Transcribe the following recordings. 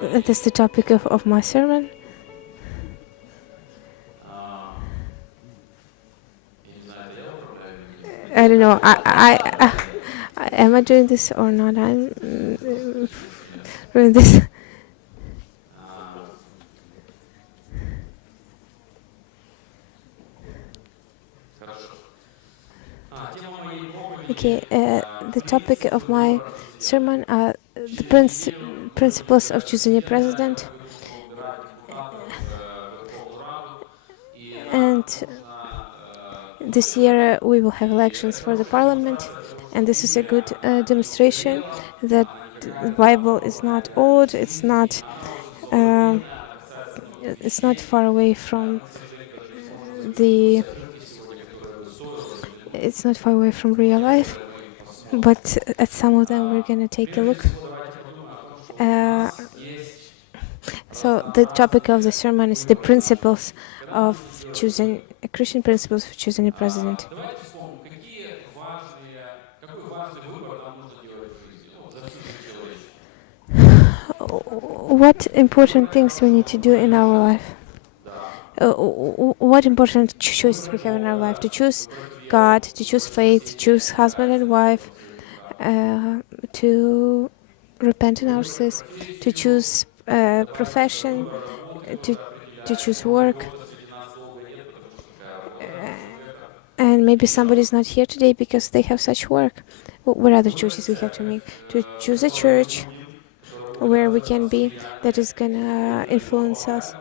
That is the topic of my sermon. I don't know. Am I doing this or not? I'm doing this. Okay. The topic of my sermon are the principles of choosing a president, and this year we will have elections for the parliament, and this is a good demonstration that the Bible is not old. It's not far away from the. It's not far away from real life, but at some of them we're gonna take a look. So the topic of the sermon is the principles of choosing Christian principles for choosing a president. What important things we need to do in our life? What important choices we have in our life? To choose God, to choose faith, to choose husband and wife, to repent in our sins, to choose profession, to choose work. And maybe somebody's not here today because they have such work. What other choices we have to make? To choose a church where we can be, that is gonna influence us.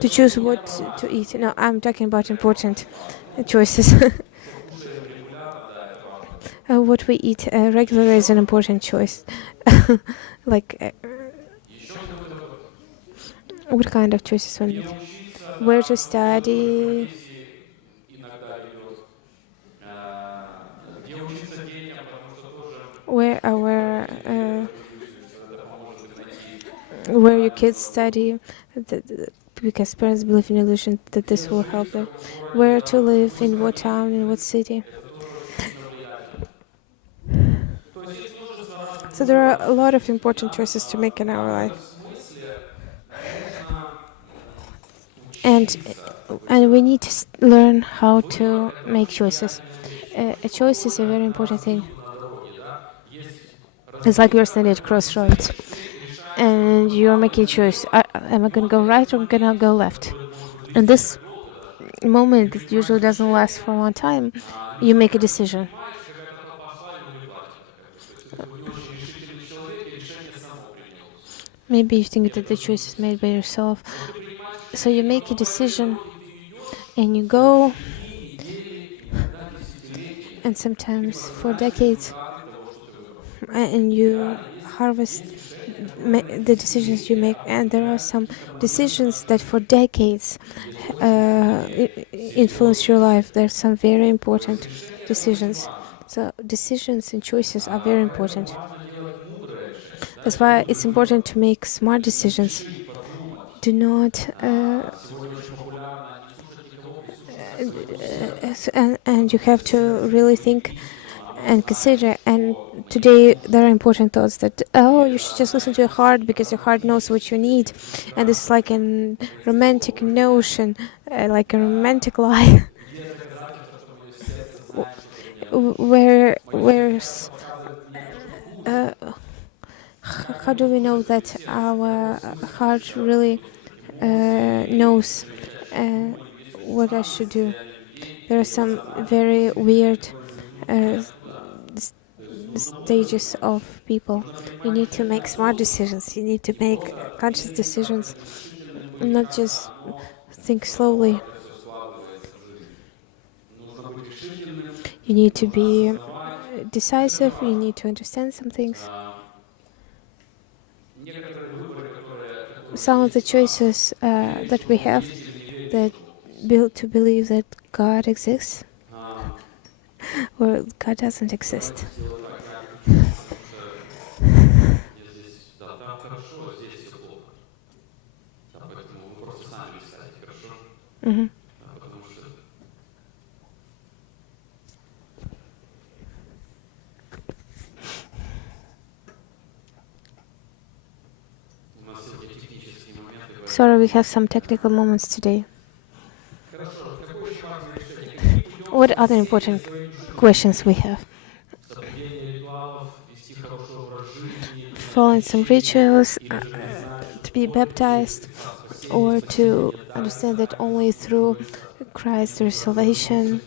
To choose what to eat. No, I'm talking about important choices. What we eat regularly is an important choice. Like, what kind of choices we need? Where to study? Where your kids study? Because parents believe in illusion that this will help them. Where to live, in what town, in what city. So there are a lot of important choices to make in our life. And we need to learn how to make choices. A choice is a very important thing. It's like you're standing at crossroads and you're making a choice. Am I going to go right or am I going to go left? And this moment, it usually doesn't last for a long time. You make a decision. Maybe you think that the choice is made by yourself. So you make a decision and you go, and sometimes for decades, and you harvest the decisions you make. And there are some decisions that for decades influence your life. There are some very important decisions. So decisions and choices are very important. That's why it's important to make smart decisions. Do not and you have to really think and consider. And today there are important thoughts that you should just listen to your heart because your heart knows what you need. And this is like a romantic notion, like a romantic lie. Where's how do we know that our heart really knows what I should do? There are some very weird stages of people. You need to make smart decisions. You need to make conscious decisions, not just think slowly. You need to be decisive. You need to understand some things. Some of the choices that we have that build to believe that God exists or God doesn't exist. Mm-hmm. Sorry, we have some technical moments today. What other important questions we have? Following some rituals, to be baptized, or to understand that only through Christ there is salvation.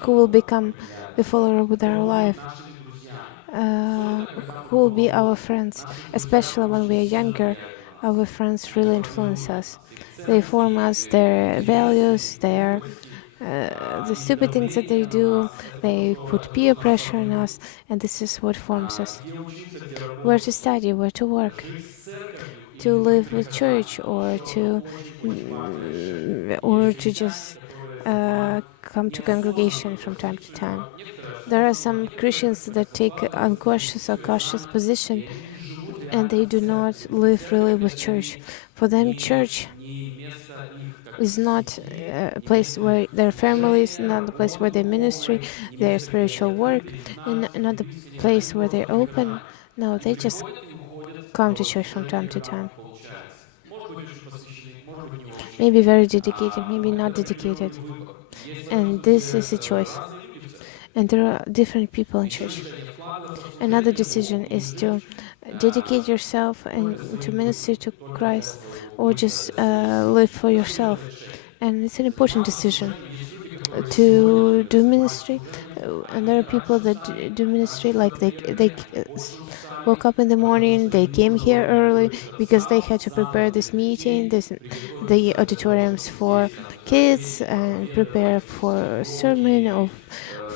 Who will become the follower with our life? Who will be our friends? Especially when we are younger, our friends really influence us. They form us, their values, their the stupid things that they do. They put peer pressure on us, and this is what forms us. Where to study, where to work, to live with church, or to just come to congregation from time to time. There are some Christians that take an uncautious or cautious position, and they do not live really with church. For them, church is not a place where their family is, not the place where they ministry, their spiritual work, and not the place where they're open. No, they just come to church from time to time. Maybe very dedicated, maybe not dedicated. And this is a choice. And there are different people in church. Another decision is to dedicate yourself and to minister to Christ, or just live for yourself. And it's an important decision to do ministry. And there are people that do ministry, like woke up in the morning, they came here early because they had to prepare this meeting, the auditoriums for kids, and prepare for a sermon or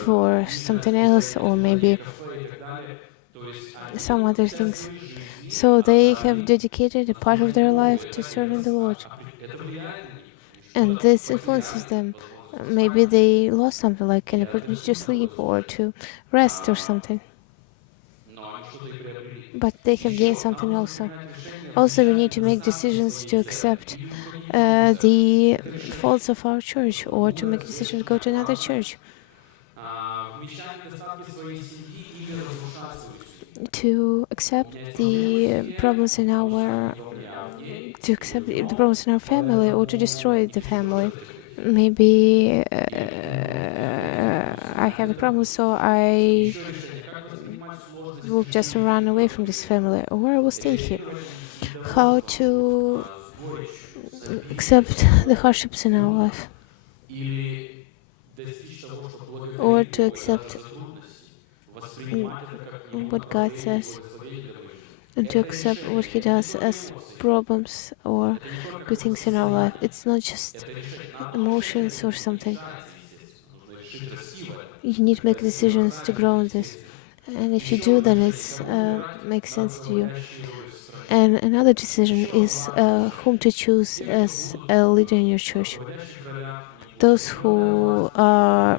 for something else, or maybe some other things. So they have dedicated a part of their life to serving the Lord, and this influences them. Maybe they lost something, like an opportunity to sleep or to rest or something, but they have gained something also. Also, we need to make decisions to accept the faults of our church, or to make a decision to go to another church, to accept the problems in our to accept the problems in our family, or to destroy the family. Maybe I have a problem, so I will just run away from this family, or I will stay here. How to accept the hardships in our life, or to accept what God says, and to accept what He does as problems or good things in our life. It's not just emotions or something. You need to make decisions to grow in this, and if you do, then it's makes sense to you. And another decision is whom to choose as a leader in your church. Those who are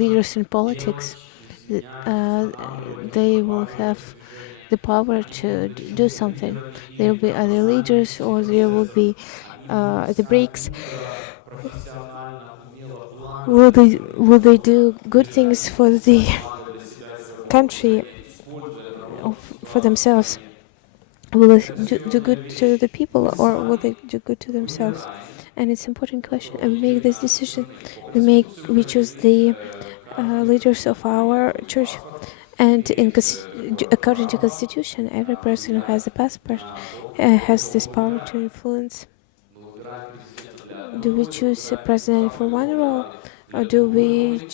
leaders in politics, they will have the power to do something. There will be other leaders, or there will be the breaks. Will they do good things for the country, or for themselves? Will they do good to the people, or will they do good to themselves? And it's an important question. And we make this decision. We choose the leaders of our church. And according to Constitution, every person who has a passport has this power to influence. Do we choose a president for one role, or do we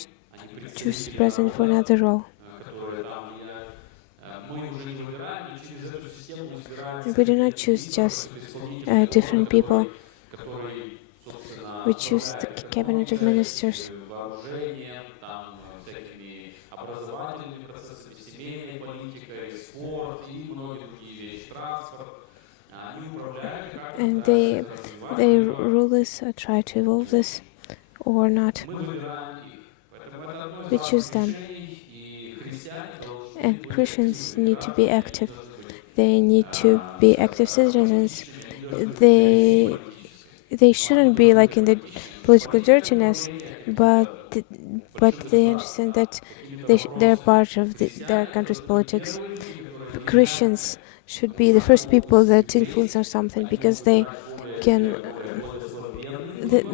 choose president for another role? We do not choose just different people. We choose the cabinet of ministers. And they rulers try to evolve this or not. We choose them. And Christians need to be active. They need to be active citizens. They they shouldn't be like in the political dirtiness, but they understand that they're part of their country's politics. Christians should be the first people that influence on something because can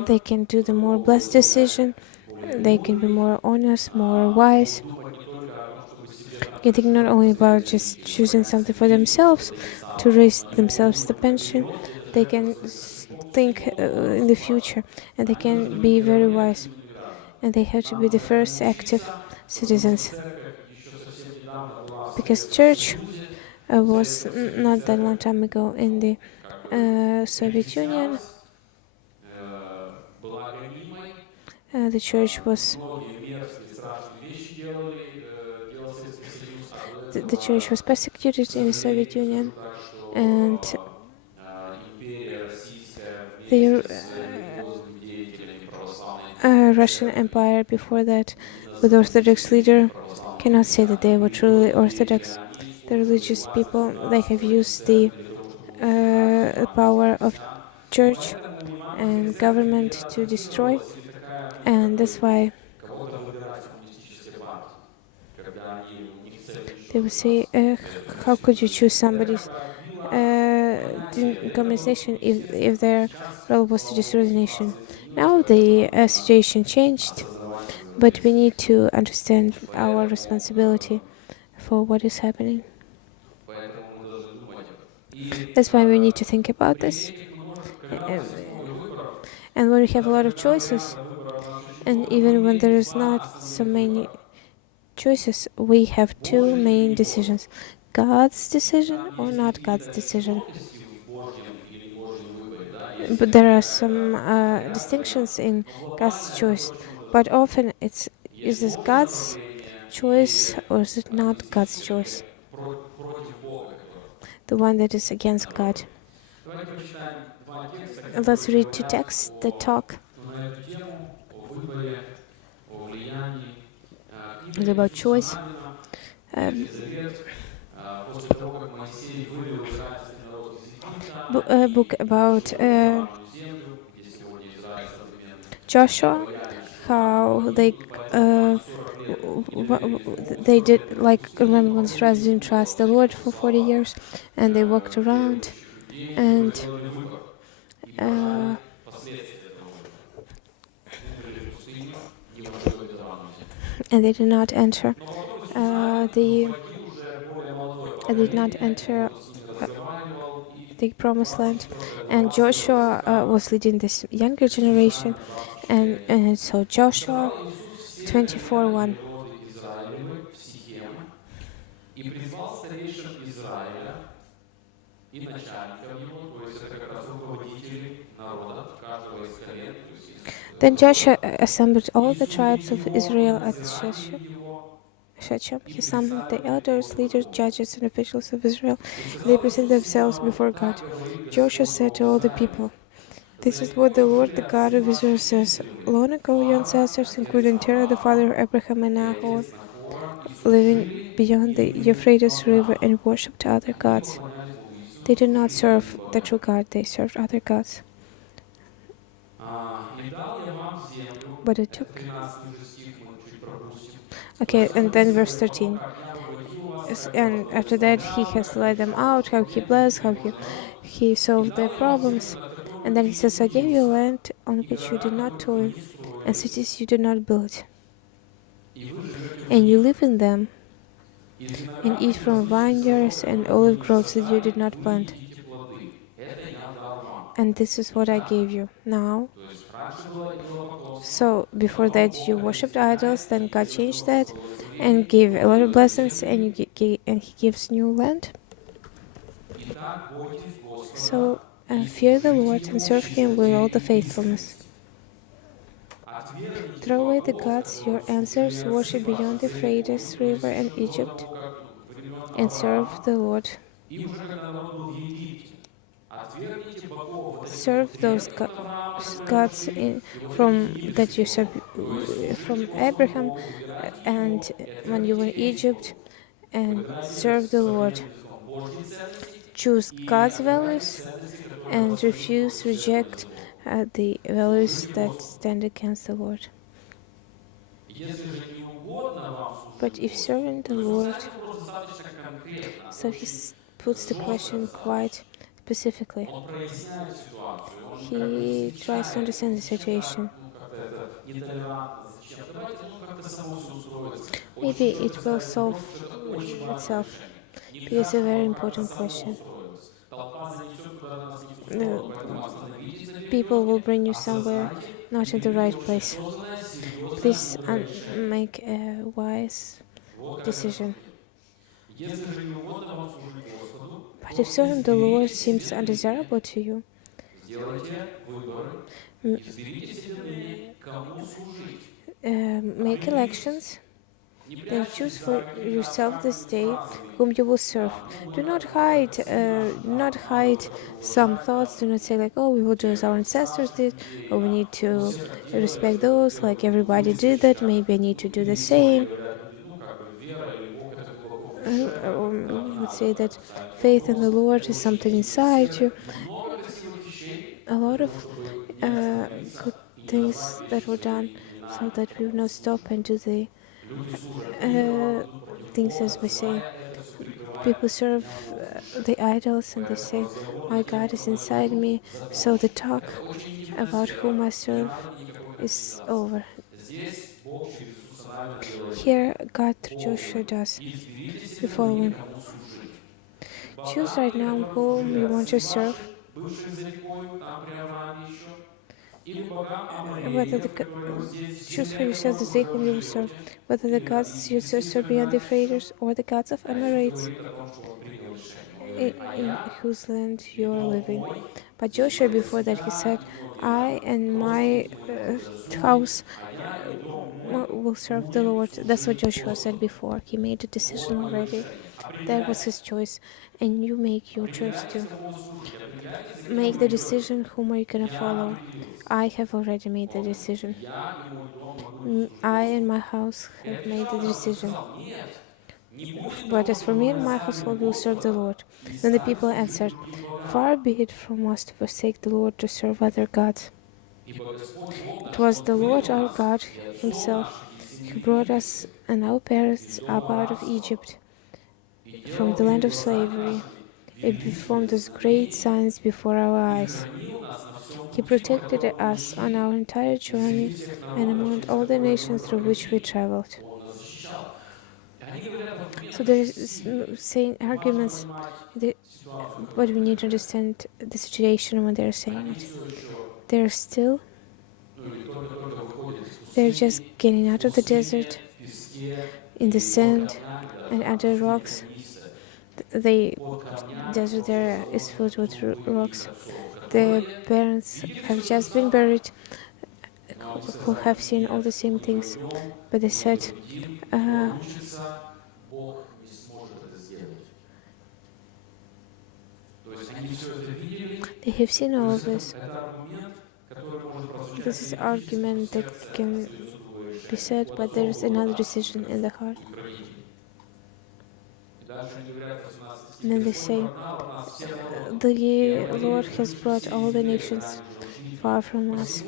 they can do the more blessed decision. They can be more honest, more wise. They can think not only about just choosing something for themselves to raise themselves the pension. They can think in the future, and they can be very wise. And they have to be the first active citizens because church was not that long time ago in the Soviet Union. The church was the church was persecuted in the Soviet Union, and the Russian Empire before that, with Orthodox leader, cannot say that they were truly Orthodox. The religious people, they have used the power of church and government to destroy, and that's why they would say, how could you choose somebody's communist nation if their role was to destroy the nation? Now the situation changed, but we need to understand our responsibility for what is happening. That's why we need to think about this. And when we have a lot of choices, and even when there is not so many choices, we have two main decisions: God's decision or not God's decision. But there are some distinctions in God's choice, but often is this God's choice or is it not God's choice? The one that is against God. Let's read two texts that talk about choice. Book about Joshua, how they did, like, remember when Israel didn't trust the Lord for 40 years and they walked around and they did not enter the promised land, and Joshua was leading this younger generation, and so Joshua 24:1. Then Joshua assembled all the tribes of Israel at Shechem. He summoned the elders, leaders, judges, and officials of Israel. They presented themselves before God. Joshua said to all the people, "This is what the Lord, the God of Israel, says. Long ago, your ancestors, including Terah, the father of Abraham and Nahor, living beyond the Euphrates River, and worshipped other gods. They did not serve the true God, they served other gods. But it took..." Okay, and then verse 13. And after that, he has led them out, how he blessed, how he solved their problems. And then he says, "I gave you land on which you did not toil, and cities you did not build. And you live in them, and eat from vineyards and olive groves that you did not plant. And this is what I gave you now." So before that you worshipped idols, then God changed that and gave a lot of blessings, and he gives new land. So fear the Lord and serve him with all the faithfulness. Throw away the gods, your ancestors worship beyond the Euphrates River and Egypt, and serve the Lord. Serve those gods from that you serve from Abraham and when you were in Egypt and serve the Lord. Choose God's values and reject the values that stand against the Lord. But if serving the Lord, so he puts the question quite specifically. He tries to understand the situation. Maybe it will solve itself, because it's a very important question. People will bring you somewhere not in the right place. Please make a wise decision. But if serving the Lord seems undesirable to you, make elections. Then choose for yourself this day whom you will serve. Do not hide some thoughts. Do not say like, oh, we will do as our ancestors did, or we need to respect those like everybody did that. Maybe I need to do the same. Or we would say that faith in the Lord is something inside you. A lot of good things that were done, so that we would not stop and do the things as we say. People serve the idols and they say, my God is inside me, so the talk about whom I serve is over. Here, God through Joshua does the following. Choose right now whom you want to serve, whether choose for yourself the day whom you will serve, whether the gods you serve beyond the Euphrates or the gods of Amorites, in whose land you are living. But Joshua, before that, he said, I and my house will serve the Lord. That's what Joshua said before. He made a decision already. That was his choice. And you make your choice too. Make the decision whom are you going to follow. I have already made the decision. I and my house have made the decision. But as for me and my household, we will serve the Lord. Then the people answered, far be it from us to forsake the Lord to serve other gods. It was the Lord our God himself who brought us and our parents up out of Egypt, from the land of slavery. It performed those great signs before our eyes. He protected us on our entire journey and among all the nations through which we traveled. So there is saying arguments, but we need to understand the situation when they're saying it. They're just getting out of the desert, in the sand and under rocks. The desert there is filled with rocks. Their parents have just been buried, who have seen all the same things, but they said, they have seen all of this. This is an argument that can be said, but there is another decision in the heart. And then they say, the Lord has brought all the nations far from us.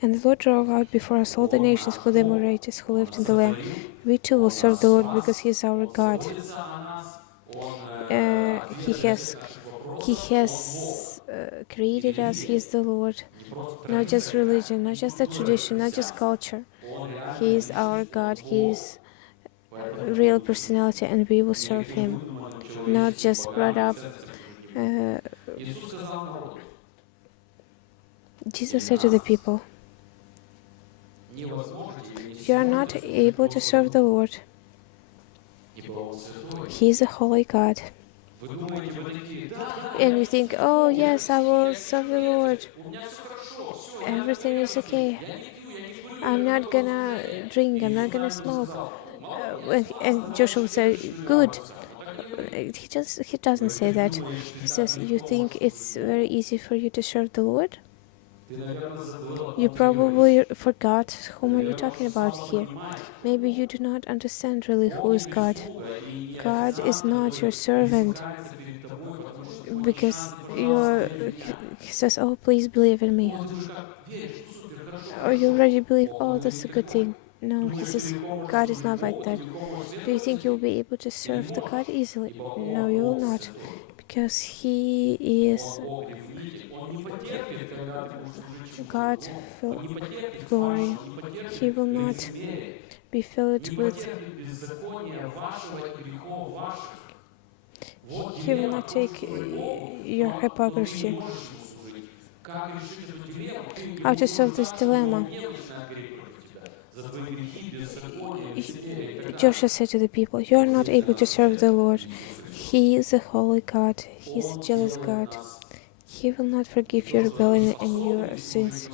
And the Lord drove out before us all the nations who the Amorites who lived in the land. We too will serve the Lord because He is our God. He has created us. He is the Lord. Not just religion, not just a tradition, not just culture. He is our God. He is real personality, and we will serve Him. Not just brought up. Jesus said to the people, you are not able to serve the Lord. He is a holy God. And you think, oh yes, I will serve the Lord. Everything is okay. I'm not gonna drink, I'm not gonna smoke. And Joshua said, good. He doesn't say that. He says, you think it's very easy for you to serve the Lord? You probably forgot whom are you talking about here. Maybe you do not understand really who is God. God is not your servant because he says, oh, please believe in me. Or you already believe, oh, that's a good thing. No, he says, God is not like that. Do you think you'll be able to serve the God easily? No, you will not. Because he is God full glory. He will not be filled with, he will not take your hypocrisy. How to solve this dilemma? Joshua said to the people, you are not able to serve the Lord. He is a holy God. He is a jealous God. He will not forgive your rebellion and your sins.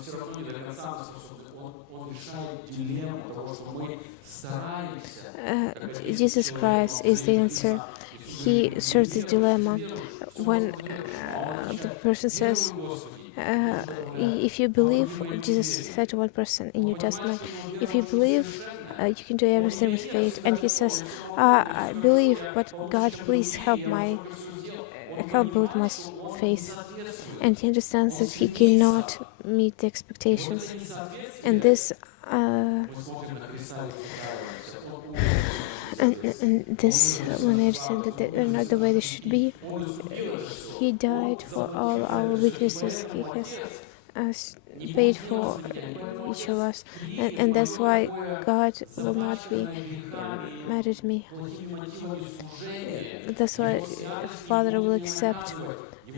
Jesus Christ is the answer. He serves this dilemma when the person says, if you believe, Jesus said to one person in New Testament, if you believe, you can do everything with faith. And he says, I believe, but God, please help build my faith. And he understands that he cannot meet the expectations. And this, when I understand that they're not the way they should be, he died for all our weaknesses. He has paid for each of us, and that's why God will not be mad at me. That's why Father will accept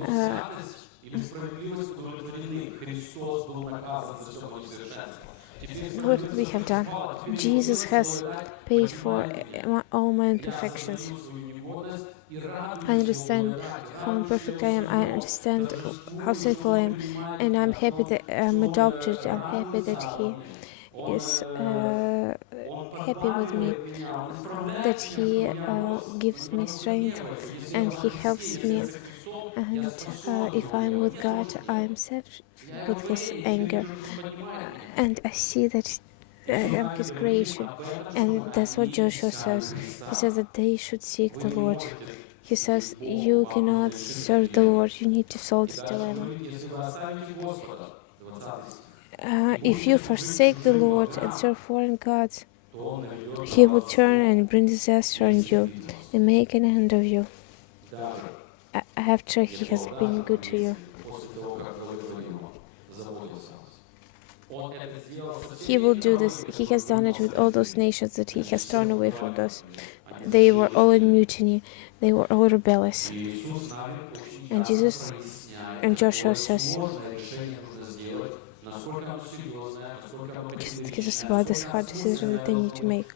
uh, what we have done. Jesus has paid for all my imperfections. I understand how imperfect I am. I understand how sinful I am, and I'm happy that I'm adopted. I'm happy that He is happy with me, that He gives me strength, and He helps me. And if I'm with God, I'm saved with His anger, and I see that I am His creation, and that's what Joshua says. He says that they should seek the Lord. He says you cannot serve the Lord. You need to solve this dilemma. If you forsake the Lord and serve foreign gods, He will turn and bring disaster on you and make an end of you after He has been good to you. He will do this. He has done it with all those nations that He has torn away from us. They were all in mutiny. They were all rebellious. And Jesus and Joshua says, he says about this hard decision that they need to make.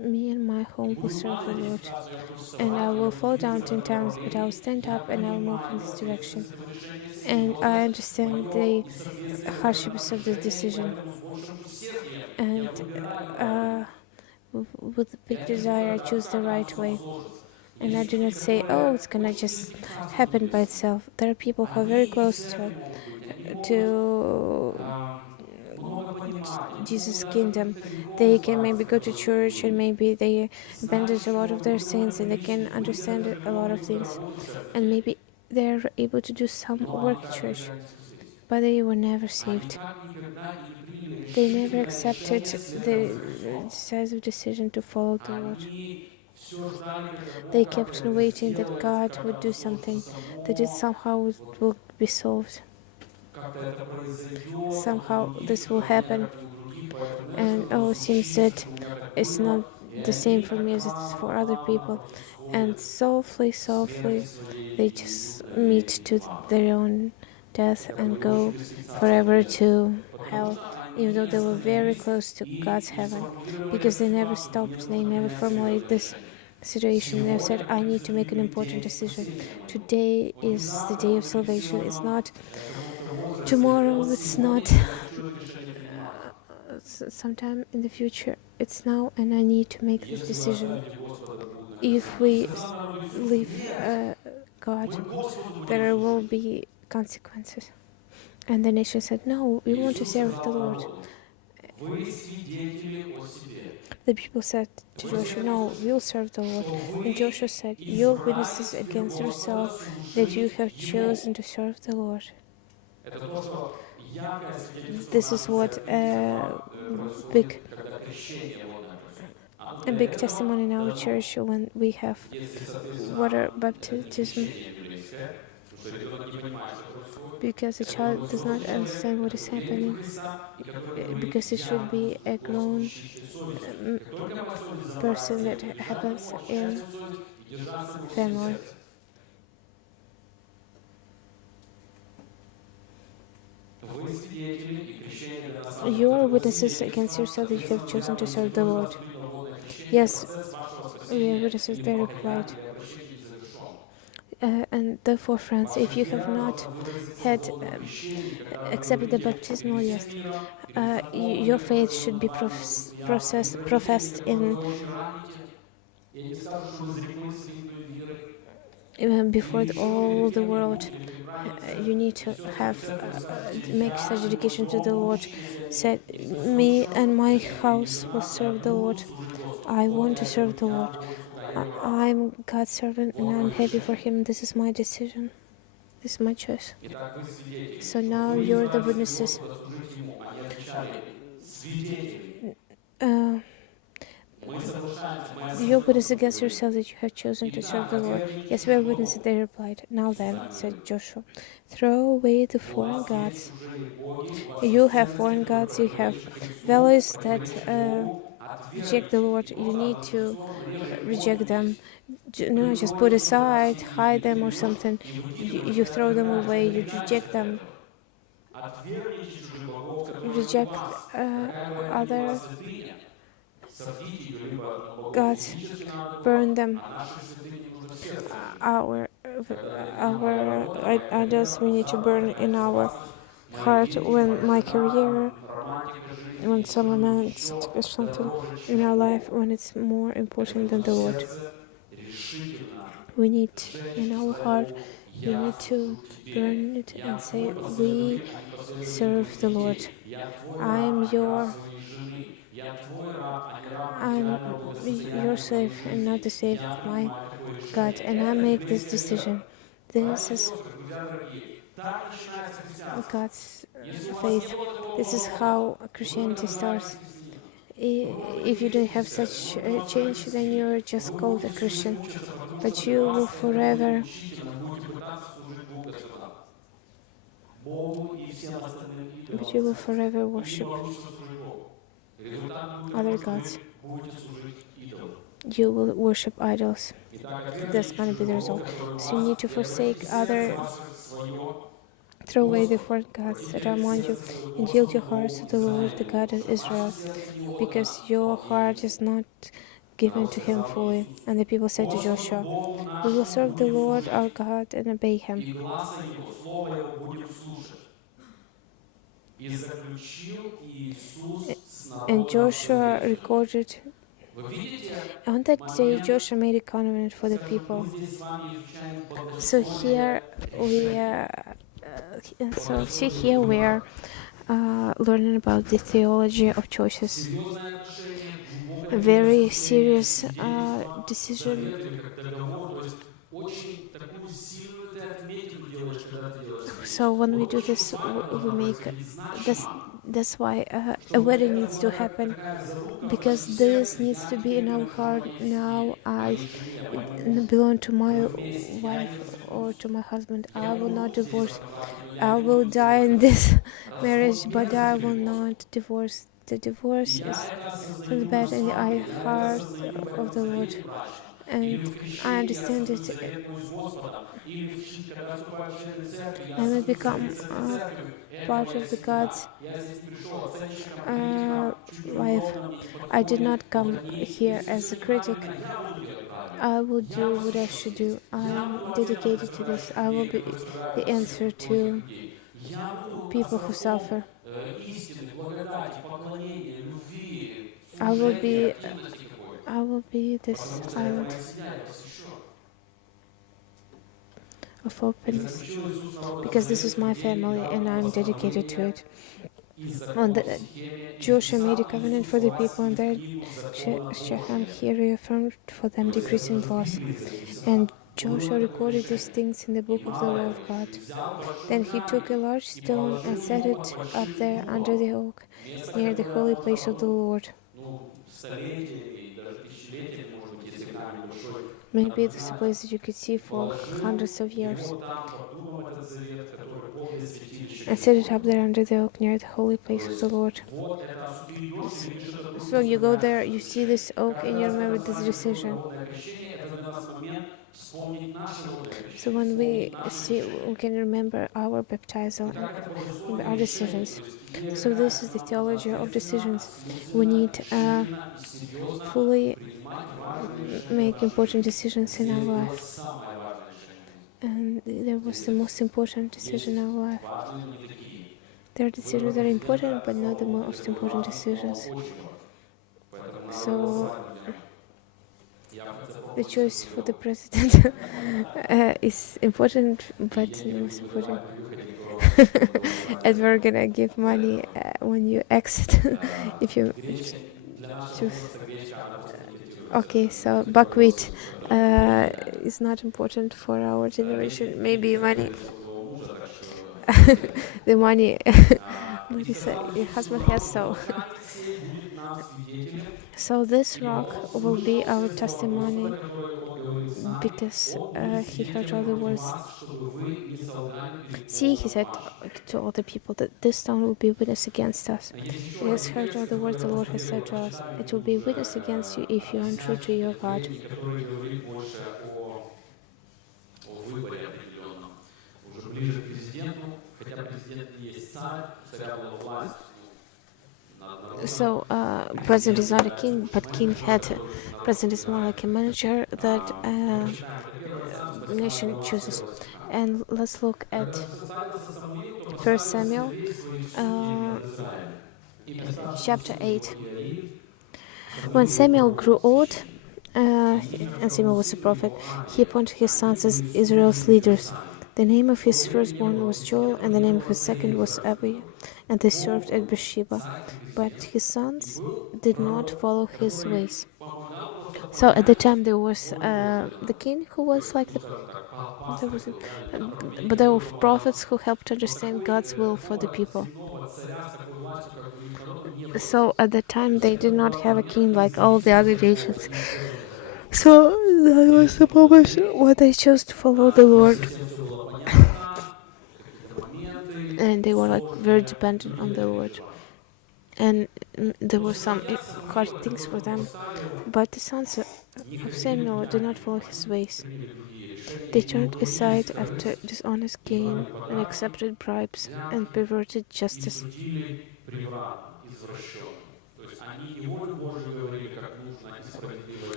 Me and my home will serve the Lord, and I will fall down 10 times, but I will stand up and I will move in this direction. And I understand the hardships of this decision. And with a big desire, I choose the right way. And I do not say, oh, it's gonna just happen by itself. There are people who are very close to Jesus' kingdom. They can maybe go to church and maybe they abandoned a lot of their sins and they can understand a lot of things. And maybe they're able to do some work at church, but they were never saved. They never accepted the decisive decision to follow the Lord. They kept on waiting that God would do something, that it somehow will be solved. Somehow this will happen. And oh, it seems that it's not the same for me as it's for other people. And softly, they just meet to their own death and go forever to hell, even though they were very close to God's heaven, because they never stopped, they never formulated this situation. They said, I need to make an important decision. Today is the day of salvation. It's not tomorrow, it's not sometime in the future. It's now, and I need to make this decision. If we leave God, there will be consequences. And the nation said, no, we want to serve the Lord. The people said to Joshua, no, we'll serve the Lord. And Joshua said, you're witnesses against yourself that you have chosen to serve the Lord. This is what big a big testimony in our church when we have water baptism, because the child does not understand what is happening, because it should be a grown um, person that happens in family. You are witnesses against yourself that you have chosen to serve the Lord. Yes, we are witnesses, they replied. And therefore, friends, if you have not had accepted the baptismal, yes, your faith should be professed in before all the world. You need to have make such dedication to the Lord. Said, me and my house will serve the Lord. I want to serve the Lord. I'm God's servant and I'm happy for Him. This is my decision. This is my choice. So now you're the witnesses. You're witness against yourself that you have chosen to serve the Lord. Yes, we are witnesses, they replied. Now then, said Joshua, throw away the foreign gods. You have foreign gods, you have values that reject the Lord. You need to reject them. No, just put aside, hide them or something. You throw them away, you reject them. You reject other gods, burn them. Our idols we need to burn in our heart. When my career, when some romantic or something in our life, when it's more important than the Lord, we need in our heart, we need to burn it and say, we serve the Lord. I'm your slave and not the slave of my God, and I make this decision. This is God's faith. This is how Christianity starts. If you don't have such a change, then you're just called a Christian. But you will forever worship other gods. You will worship idols. That's going to be the result. So you need to forsake throw away the foreign gods that are among you, and yield your hearts to the Lord, the God of Israel, because your heart is not given to him fully. And the people said to Joshua, we will serve the Lord our God and obey him. And Joshua recorded, on that day Joshua made a covenant for the people. So here we are learning about the theology of choices. A very serious decision. So when we do this, we make this. That's why a wedding needs to happen, because this needs to be in our heart. Now I belong to my wife or to my husband. I will not divorce. I will die in this marriage, but I will not divorce. The divorce is so bad in the heart of the Lord, and I understand it. And we become part of the God's life. I did not come here as a critic. I will do what I should do. I am dedicated to this. I will be the answer to people who suffer. I will be this island. of openness, because this is my family and I'm dedicated to it. On the Joshua made a covenant for the people, and there Shechem he reaffirmed for them decrees and laws. And Joshua recorded these things in the book of the law of God. Then he took a large stone and set it up there under the oak, near the holy place of the Lord. Maybe this is a place that you could see for hundreds of years. And set it up there under the oak near the holy place of the Lord. So you go there, you see this oak, and you remember this decision. So when we see, we can remember our baptism and our decisions. So this is the theology of decisions. We need fully make important decisions in our life. And there was the most important decision in our life. There are decisions that are important, but not the most important decisions. So the choice for the president is important, but the most important. And we're gonna give money when you exit if you choose. Okay, so buckwheat is not important for our generation. Maybe money. The money Larissa, your husband has so. So this rock will be our testimony, because he heard all the words. See, he said to all the people, that this stone will be witness against us. It has heard all the words the Lord has said to us. It will be witness against you if you are untrue to your God. So president is not a king, but king had president is more like a manager that nation chooses. And let's look at 1 Samuel chapter 8. When Samuel grew old, and Samuel was a prophet, he appointed his sons as Israel's leaders. The name of his firstborn was Joel, and the name of his second was Abi, and they served at Beersheba. But his sons did not follow his ways. So at the time there was the king who was like but there were prophets who helped understand God's will for the people. So at the time they did not have a king like all the other nations. So that was the moment when they chose to follow the Lord. And they were like very dependent on the Lord. And there were some hard things for them. But the sons of Samuel did not follow his ways. They turned aside after dishonest gain and accepted bribes and perverted justice.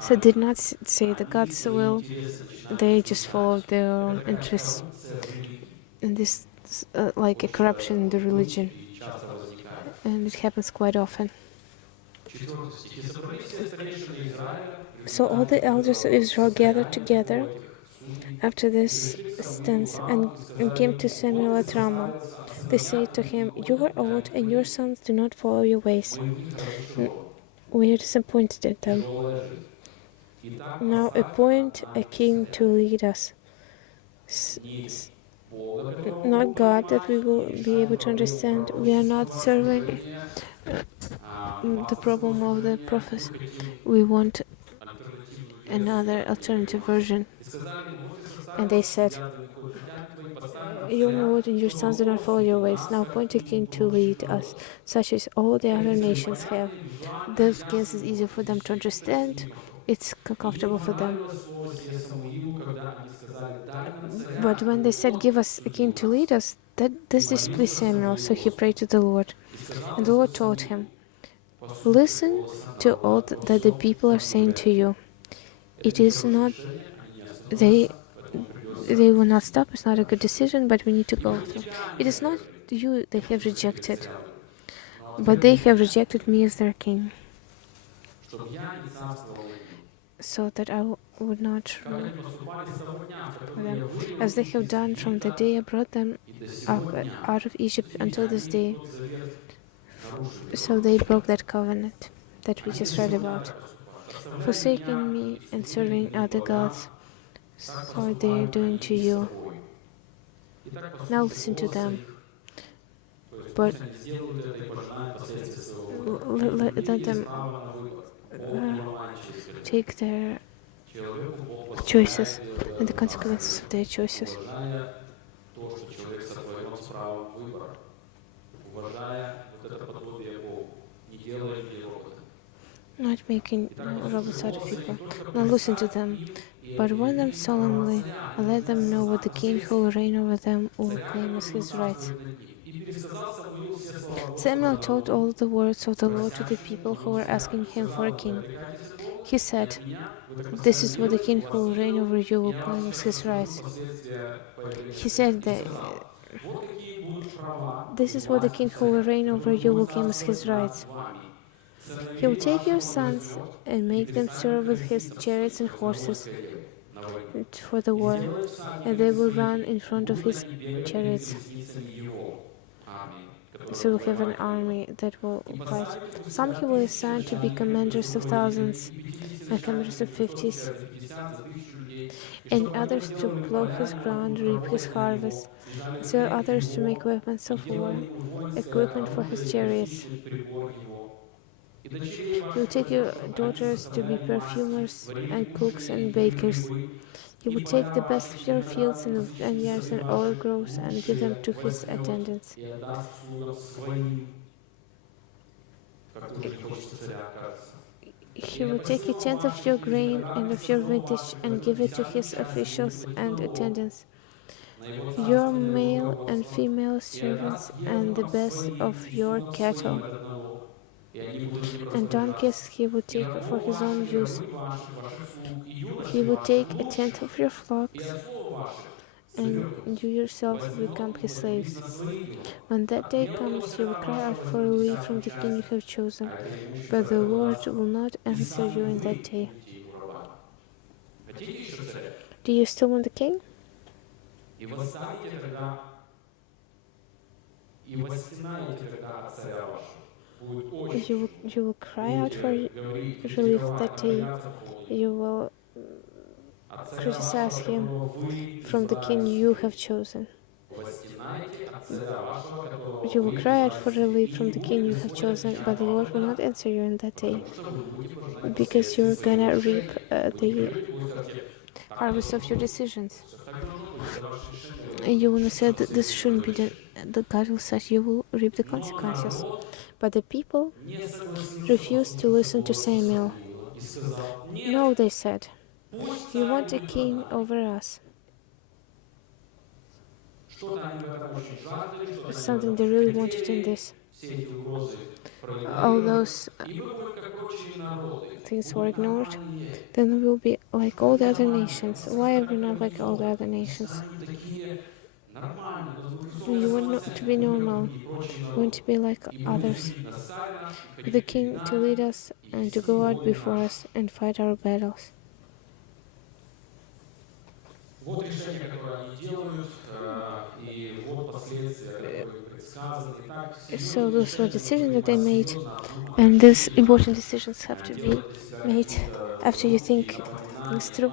So did not say the God's will, they just followed their own interests. And this like a corruption in the religion. And it happens quite often. So all the elders of Israel gathered together after this stance and came to Samuel at Ramah. They said to him, "You are old, and your sons do not follow your ways. We are disappointed at them. Now appoint a king to lead us. Not God, that we will be able to understand. We are not serving the problem of the prophets. We want another alternative version." And they said, "You are old, and your sons do not follow your ways. Now appoint a king to lead us, such as all the other nations have." Those kings is easier for them to understand. It's comfortable for them. But when they said, "Give us a king to lead us," this displeased Samuel, so he prayed to the Lord. And the Lord told him, "Listen to all that the people are saying to you. It is not, they will not stop. It's not a good decision, but we need to go through. It is not you they have rejected, but they have rejected me as their king, so that would not rule for them, as they have done from the day I brought them up out of Egypt until this day. So they broke that covenant that we just read about, forsaking me and serving other gods. So they are doing to you. Now listen to them, but let them take their choices and the consequences of their choices. Not making robots out of people. Now listen to them, but warn them solemnly, and let them know what the king who will reign over them will claim as his rights. Samuel told all the words of the Lord to the people who were asking him for a king. He said, "This is what the king who will reign over you will claim as his rights." He said that this is what the king who will reign over you will claim as his rights. He will take your sons and make them serve with his chariots and horses for the war, and they will run in front of his chariots. So we'll have an army that will fight. Some he will assign to be commanders of thousands and commanders of fifties, and others to plow his ground, reap his harvest, still others to make weapons of war, equipment for his chariots. He will take your daughters to be perfumers and cooks and bakers. He will take the best of your fields and vineyards and olive groves and give them to his attendants. He will take a tenth of your grain and of your vintage and give it to his officials and attendants, your male and female servants, and the best of your cattle. And donkeys he will take for his own use. He will take a tenth of your flocks, and you yourselves will become his slaves. When that day comes, you will cry out for relief from the king you have chosen, but the Lord will not answer you in that day. Do you still want the king? You will cry out for relief that day. You will criticize him from the king you have chosen. You will cry out for relief from the king you have chosen, but the Lord will not answer you in that day, because you're gonna reap the harvest of your decisions. And you will say that this shouldn't be done. The God will say you will reap the consequences. But the people refused to listen to Samuel. No, they said, you want a king over us. Something they really wanted in this. All those things were ignored. Then we will be like all the other nations. Why are we not like all the other nations? We want to be normal. We want to be like others. With the king to lead us and to go out before us and fight our battles. So those were decisions that they made, and these important decisions have to be made after you think things through,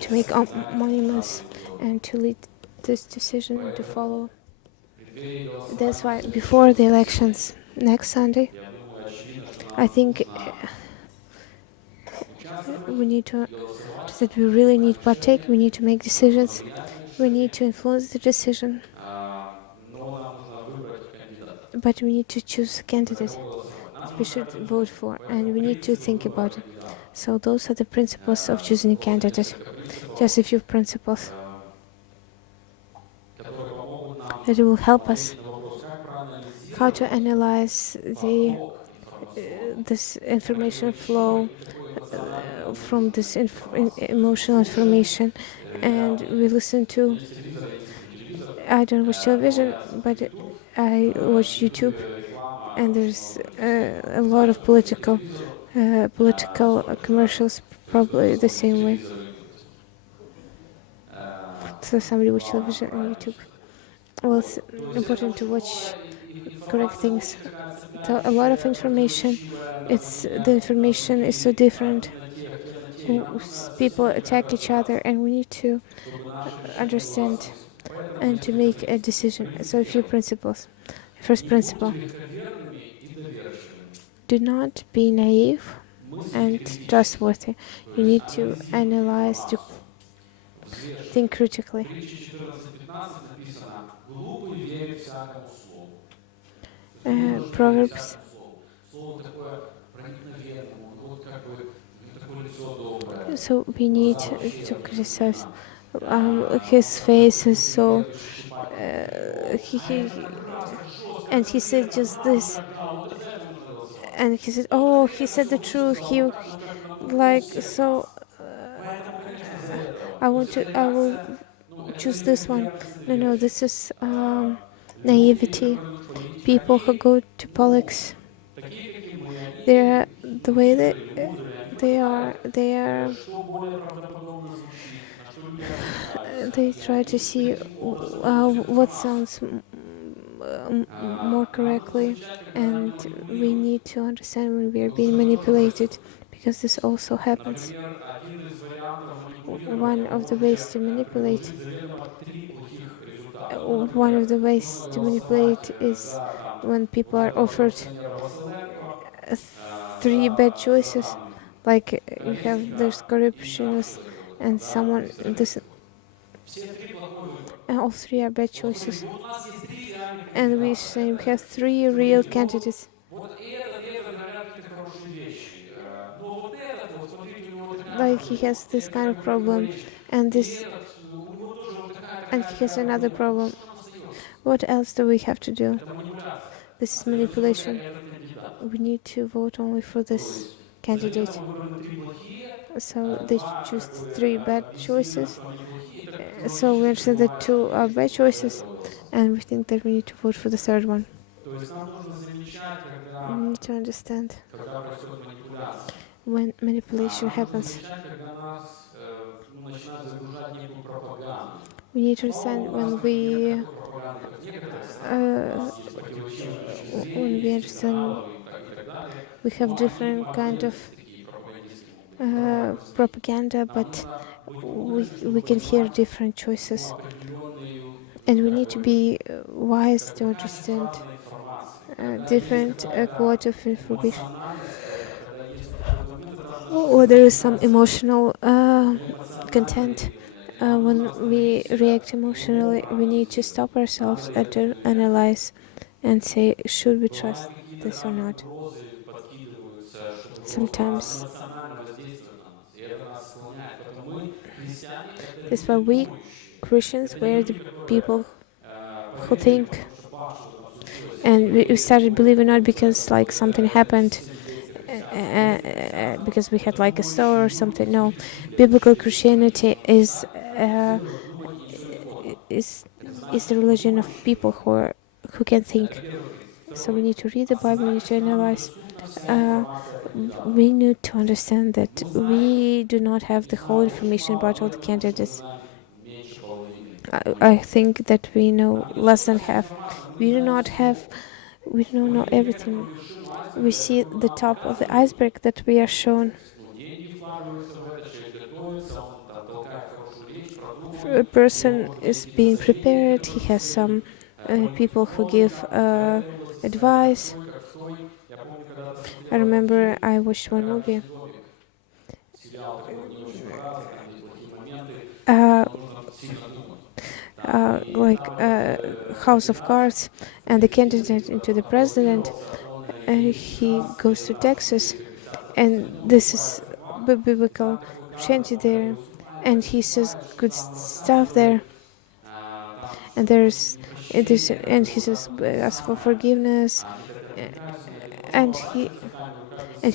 to make monuments and to lead this decision and to follow. That's why before the elections next Sunday, I think we need to, that we really need to partake, we need to make decisions, we need to influence the decision, but we need to choose a candidate that we should vote for, and we need to think about it. So those are the principles of choosing a candidate, just a few principles that will help us how to analyze this information flow from this emotional information. And we listen to, I don't watch television, but I watch YouTube, and there's a lot of political commercials, probably the same way. завыкнуть. So somebody watch television on YouTube. Well, it's То есть это important to очень много watch correct информации, things. очень такая So a lot of цепляющая, information. противоречивая, It's например, the information is so different. ты на тех, я на тех. Нам нужно People оценить и attack как-то each other, разобраться, and we need to чтобы наше решение было understand осмысленно. Поэтому and to несколько make a принципов. decision. So a Принцип few первый. principles. First Не principle: будьте легковерными и доверчивыми. do not be naive Мыслите and критически. trustworthy. То You есть need to анализируйте analyze, to информацию. Взвешивайте. think В critically. притче 14:15 написано: «Глупый верит всякому слову». То есть не нужно верить Proverbs. всякому слову. Слово такое проникновенное, вот как бы такое лицо доброе. So we need Глаза вообще to criticize. открыты. His face is so. Следующий шипательный. А He это так ужасно жестко, and как he said железо. just Правду this, тогда, вот из-за этого нужно голосовать. and he said, Вот "Oh, he конкретно, said the что он truth. сказал, He вот так, вот как на like всех so. нас. Поэтому, конечно, из-за этого. I То want есть to. эта I will реакция, ну, это choose this one. легковерность и No, доверчивость. this is Люди, naivety. которые идут в политику, People who они, go to ну, politics, такие, какие мы, they're они the way that мудрые, мудрые, они they are. понимают, They are. что более правдоподобно звучит, на что люди откликаются, They try to see каким образом доносить what информацию. sounds more Нам нужно correctly, замечать, когда and нами we манипулируют. need to understand when we are Потому being что это тоже manipulated, происходит. because this also happens. Например, один из вариантов One манипулирования, вы of the можете ways to manipulate, предложить заведомо три плохих результата. Ну, one например, of the ways можно to голосовать manipulate is за там, when people вот are этого offered коррупционера Василенко, three bad за choices. там Like you have there's Ремезенка и там еще corruptionist за кого-то там, and да, ну, someone представляете this, какой. Все три плохой выбор. and all three are bad Вот смотрите, choices. вот у нас есть три реальных And we кандидата. say we have three real Смотрите, candidates. вот этот говорят какие-то хорошие вещи. Но вот этот, вот смотрите, у него такая Like he проблема. has this Или kind of как бы problem, противоречие. and И this, этот, у него тоже вот and he has another проблема. problem. Что нам остается? What else do we have to do? Это манипуляция. This is Остается только manipulation. этот кандидат. We need to vote only for То this есть candidate. заведомо выбраны три плохие, So they choose как бы three bad объяснили, choices. что они плохие, так So we логически understand that two are принимается bad choices, этого голоса. and we think that we need to vote for the third one. То есть нам нужно замечать, We need to understand когда происходит манипуляция. when manipulation Нам нужно happens. замечать, когда нас начинают загружать некую пропаганду. We need to Но understand у нас, when например, we такой пропаганды, как в некоторых странах, у нас есть противоречивые точки when зрения, we есть understand либералы и так далее. we have Но different они kind of такие пропагандистские могут быть. propaganda, Нам but нужно быть we can hear понимать, different choices, определенную and we need to be wise to understand информации. different quality of information. Эмоциональность, когда есть какой-то метод Or there is some emotional content. эмоциональный, When we react emotionally, we need to stop ourselves and to analyze and say, should we trust this or not? Sometimes that's why we Christians were the people who think, and we started believing not because like something happened, because we had like a store or something. No, biblical Christianity is is the religion of people who can think. So we need to read the Bible, we need to analyze. We need to understand that we do not have the whole information about all the candidates. I think that we know less than half. We do not know everything. We see the top of the iceberg that we are shown. A person is being prepared, he has some people who give advice. I remember I watched one movie, like House of Cards, and the candidate into the president, he goes to Texas, and this is biblical Christianity there, and he says good stuff there, and and he says ask for forgiveness, and he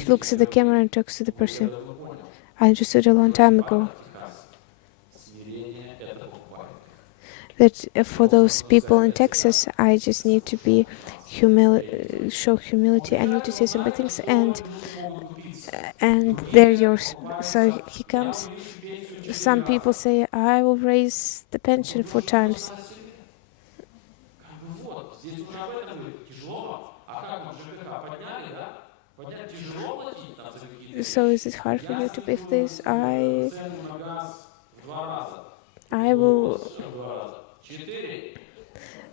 looks at the camera and talks to the person. I understood a long time ago that for those people in Texas, I just need to be show humility. I need to say some bad things, and they're yours. So he comes. Some people say, I will raise the pension 4 times. Как бы вот, здесь уже об этом говорит. Тяжело. А как вам ЖКХ подняли, да? Подняли, тяжело платить там за какие-то So вещи. is it hard for Я you to pay for this? снизил цену на газ в 2 раза. I Вы will в 2 раза. 4.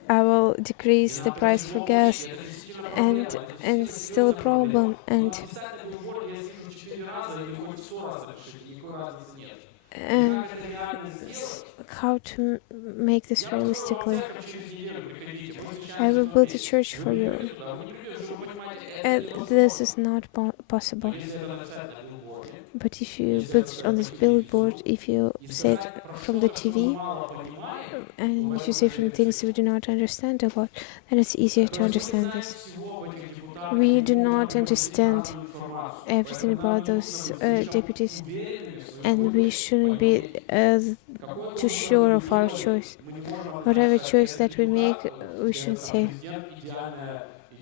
I will decrease И the нам так price for тяжело gas, платить. Это действительно and проблема. Это and действительно still a серьезная проблема. problem. Но And написать на билборде я снизу в 4 раза или хоть в 100 раз напишите, никакой разницы нет. И and как это реально сделать? how to make this Я построю вам realistically. церковь через неделю, приходите. Мы I встречаемся will в build a апреле. church Вы for you. придете туда, вы не придете, чтобы вы понимаете, это And this is невозможно. not Но possible. если это написать на билборде, But if и you если put это it on сказать по this телевизору, billboard, if you и say it сказать про from the что-то, что мы TV, мало понимаем, то and в if you этом say from поверьте things we do not understand a lot, then it's easier to То есть вы не understand знаете this. всего об этих депутатах, We не do могут not вам преподнести understand разную информацию. everything Поэтому нам about не нужно those быть слишком deputies, уверенными в своем and we выборе. shouldn't be Поймите, какой бы too выбор мы sure ни of our делали, choice. мы не можем Whatever однозначно сказать, choice этот that we make, депутат, we should этот say, президент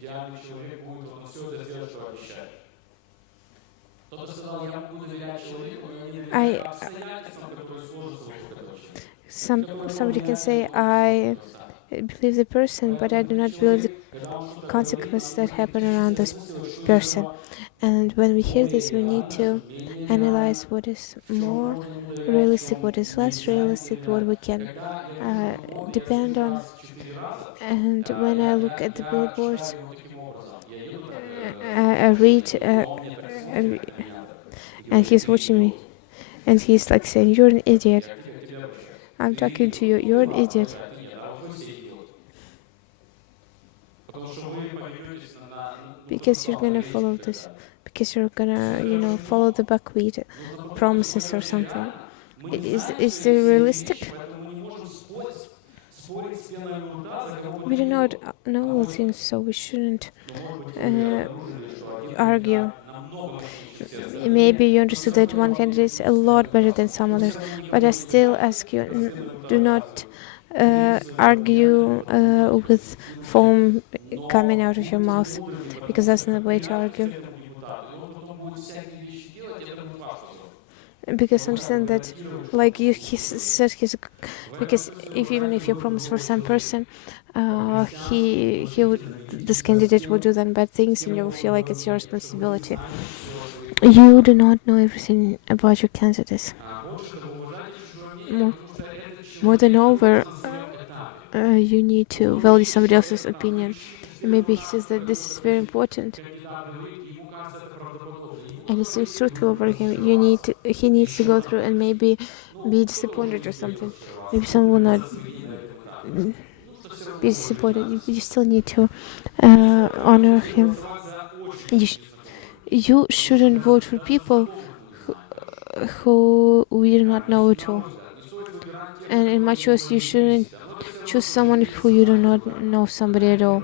идеальный человек будет, он все это сделает, что обещает. Кто-то сказал, я могу доверять человеку, но я не доверяю I обстоятельствам, которые сложатся вокруг этого человека. somebody can say, I believe the person, but I do not believe the consequences that happen around this person. And when we hear this, we need to analyze what is more realistic, what is less realistic, what we can uh, depend on. And when I look at the billboards, I read, and he's watching me, and he's like saying, "You're an idiot. I'm talking to you. You're an idiot." Because you're gonna follow this, because you're gonna, follow the buckwheat promises or something. Is it realistic? We do not know all things, so we shouldn't argue. Maybe you understood that one candidate is a lot better than some others, but I still ask you, do not argue with foam coming out of your mouth, because that's not the way to argue. Because understand that, like he said, because even if you promise for some person, he would, this candidate will do then bad things, and you will feel like it's your responsibility. You do not know everything about your candidates. More than over, you need to value somebody else's opinion. And maybe he says that this is very important, and it seems truthful for him. He needs to go through and maybe be disappointed or something. Maybe someone will not be disappointed. You still need to honor him. You shouldn't vote for people who we do not know at all. And in my choice, you shouldn't choose someone who you do not know somebody at all.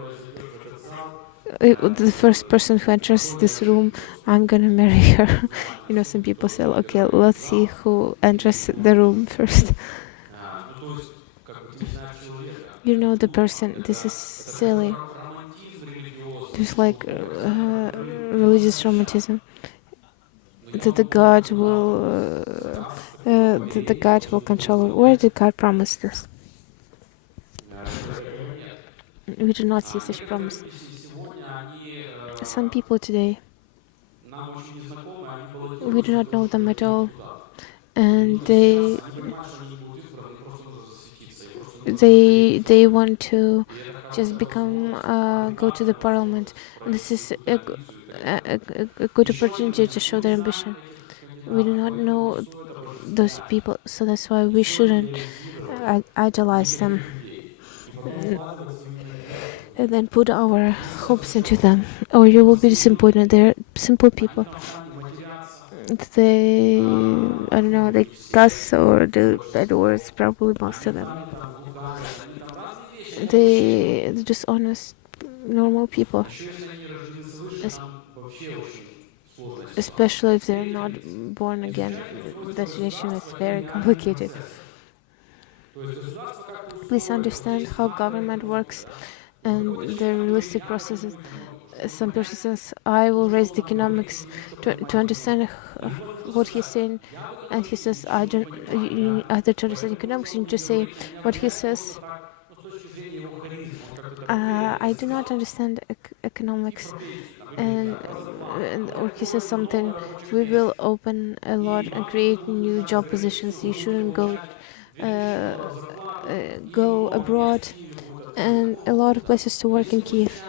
The first person who enters this room, I'm gonna marry her. Some people say, okay, let's see who enters the room first. You know the person. This is silly. There's like religious romanticism that the God will control. Where did God promise this? We do not see such promise. Some people today, we do not know them at all, and they want to just go to the parliament, and this is a good opportunity to show their ambition. We do not know those people, so that's why we shouldn't idolize them and then put our hopes into them, or you will be disappointed. They're simple people. They, I don't know, they cuss or the bad words, probably most of them. They're just honest, normal people. Especially if they're not born again. The situation is very complicated. Please understand how government works and the realistic processes. some person says, I will raise the economics to understand what he's saying, and he says, I don't, either to understand economics, you need to say what he says. I do not understand economics, and or he says something, we will open a lot and create new job positions. You shouldn't go abroad, and a lot of places to work in Kiev.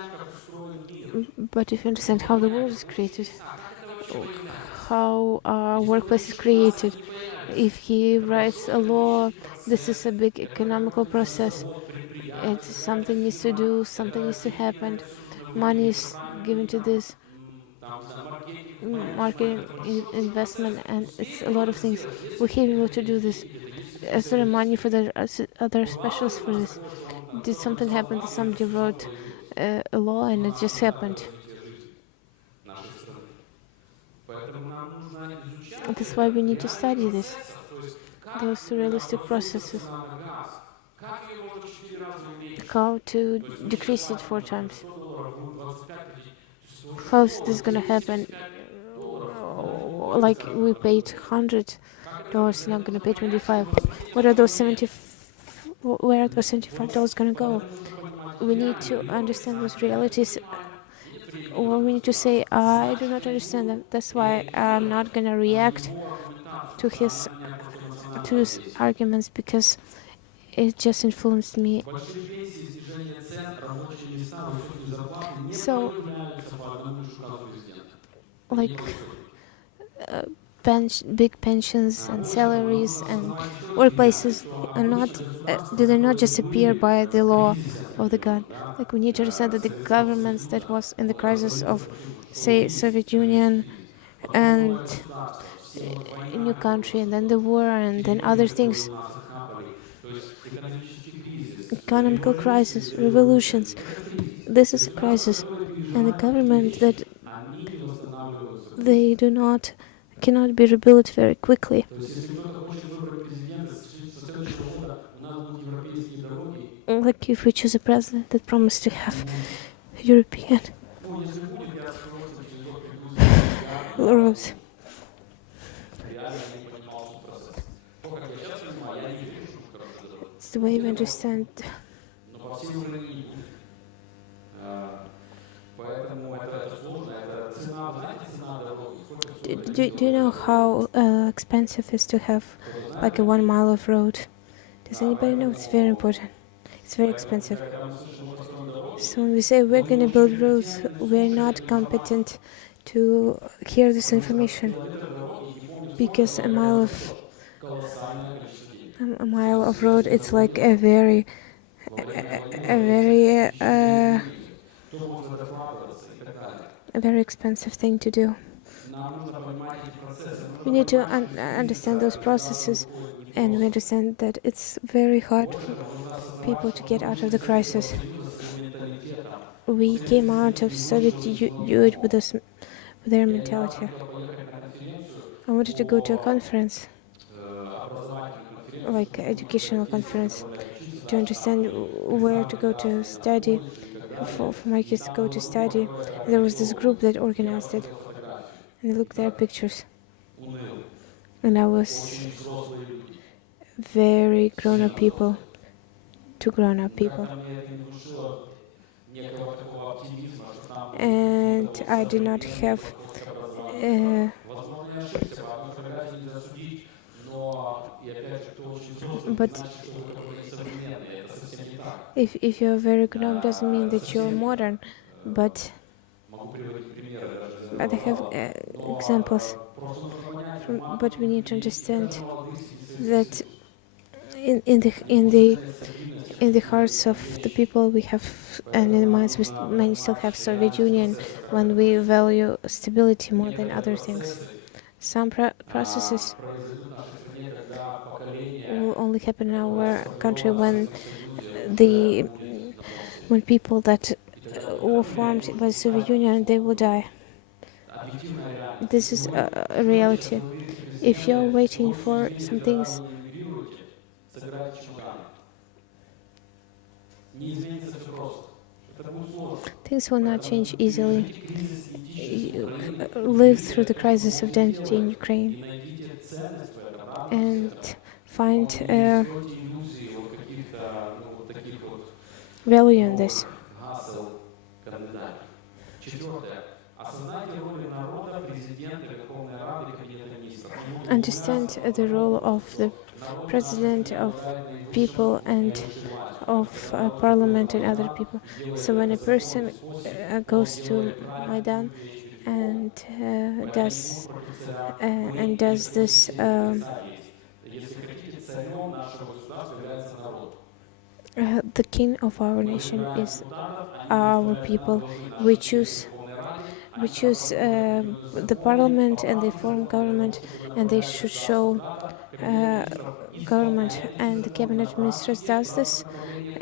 But if you understand how the world is created, how our workplace is created, if he writes a law, this is a big economical process. It's something needs to do, something needs to happen. Money is given to this marketing investment, and it's a lot of things. We have able to do this. Is there money for the other specials for this? Did something happen that somebody wrote a law and it just happened? That's why we need to study this, those realistic processes, how to decrease it 4 times. How is this gonna happen? Like we paid $100, now gonna pay 25. What are those 70? Where are those $75 gonna go? We need to understand those realities, or we need to say, I do not understand them. That's why I'm not gonna react to his arguments, because it just influenced me. So, like, big pensions and salaries and workplaces are not do they not just appear by the law of the God? Like, we need to understand that the governments that was in the crisis of, say, Soviet Union, and a new country, and then the war, and then other things, economical crisis, revolutions. This is a crisis, and the government that they cannot be rebuilt very quickly. Like, if we choose a president that promised to have European roads. It's the way we understand. Do you know how expensive it is to have like a 1 mile of road? Does anybody know? It's very important. It's very expensive. So when we say we're going to build roads, we're not competent to hear this information, because a mile of road, it's like a very expensive thing to do. We need to understand those processes, and we understand that it's very hard for people to get out of the crisis. We came out of Soviet Union with their mentality. I wanted to go to a conference, like educational conference, to understand where to go to study, for my kids to go to study. There was this group that organized it, and I looked at their pictures, and I was very grown-up people, two grown-up people. And I did not have but if you're very grown up, doesn't mean that you're modern, but I have examples. But we need to understand that in the hearts of the people we have, and in the minds we many still have Soviet Union, when we value stability more than other things. Some processes will only happen in our country when people that were formed by the Soviet Union, they will die. This is a reality. If you're waiting for some things, это будет сложно. Things will not change easily. Проходите кризис You идентичности live through the crisis of identity in и Ukraine найдите ценность в этом, радуйтесь and этому. find Но не стройте иллюзии вот каких-то, ну, вот таких вот value in this. новых гасел кандидатов. Четвертое. Осознайте роли народа, президента, Верховной Рады, Кабинета министров. Understand the role of the Народ president, of наивысшая people, and власть. of parliament and other people. So when a person goes to Maidan and does this, Если хотите, царем нашего государства является народ. the king of our nation is Депутатов, они our представляют people. нас, We должны choose в Верховной Раде, we choose the parliament and they form government, and they should show government, and the cabinet ministers does this,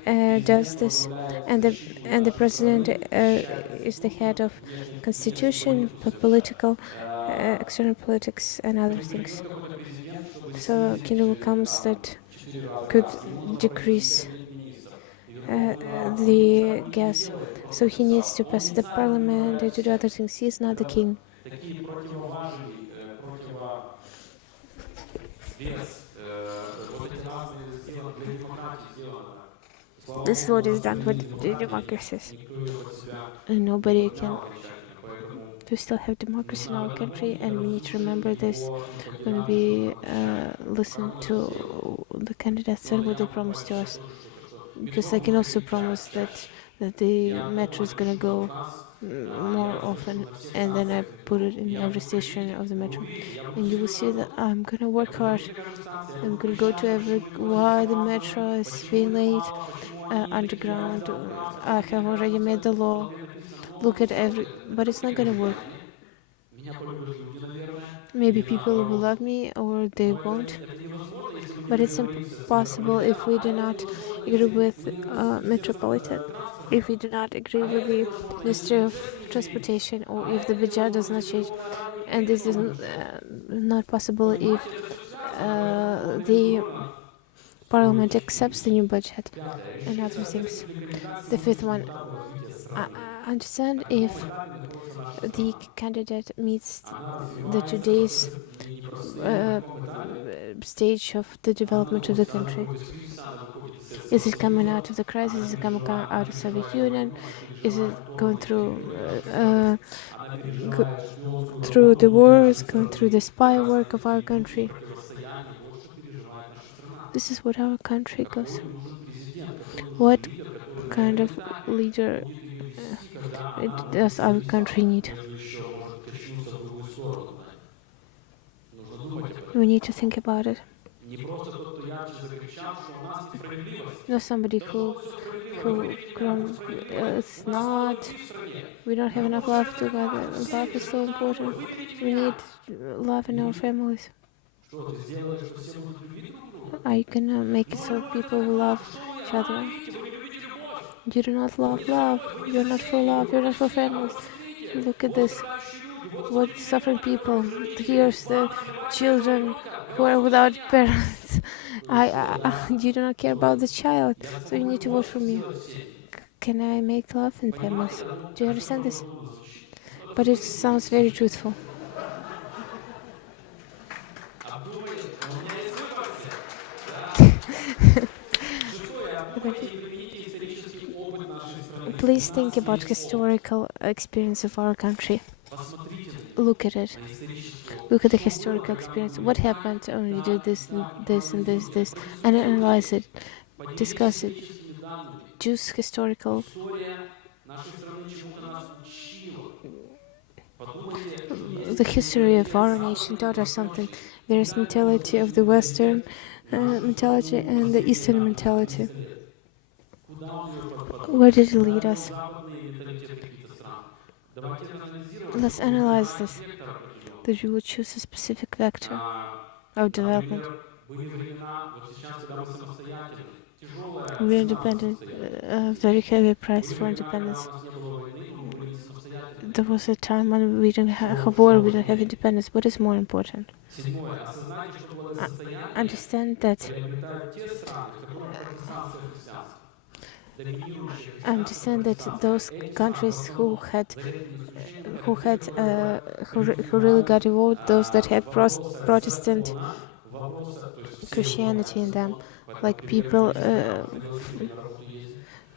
and the president is the head of constitution, political, external politics, and other things. какой-то президент, чтобы So Kindle comes that could decrease the gas. So he needs to pass the parliament and to do other things. He is not the king. такие противоважили, противовес, вот эти разные сделаны, для демократии сделано. This is what is done with the democracies, Никто ее под себя and nobody can. окончательно, поэтому We still have democracy in our country, and we need to remember this when we listen to the candidates and what they promise to us. Because I can also promise that the metro is gonna go more often, and then I put it in every station of the metro, and you will see that I'm gonna work hard. I'm gonna go to every why the metro is being laid underground. I have already made the law. Look at every, but it's not gonna work. меня полюбят люди, наверное. Maybe people will love me or they won't. Это невозможно, если мы But не it's договоримся с impossible if we do not agree with Metropolitan, транспортом. if we do not agree with the Ministry of Transportation, or if the budget does not change. And this is not possible if the Parliament accepts the new budget and other things. The fifth one, understand if the candidate meets the today's stage of the development of the country. Is it coming out of the crisis? Is it coming out of Soviet Union? Is it going through through the wars, going through the spy work of our country? This is what our country goes. What kind of leader does our country need? We need to think about it. Not somebody who it's not. We don't have enough love together. Love is so important. We need love in our families. Are you gonna make it so people will love each other? You do not love love. You're not for love. You're not for families. Look at this. What suffering people. Here's the children who are without parents. You do not care about the child, so you need to vote for me. Can I make love in families? Do you understand this? But it sounds very truthful. Please think about historical experience of our country. Look at it. Look at the historical experience. What happened when we did this and this and this, and analyze it, discuss it. Choose historical. The history of our nation taught us something. There is mentality of the Western mentality and the Eastern mentality. Where did it lead us? Let's analyze this. That we would choose a specific vector of development. We're independent, very heavy price for independence. There was a time when we didn't have war, we didn't have independence. What is more important? Understand that understand that those countries who really got involved, those that had Protestant Christianity in them, like people,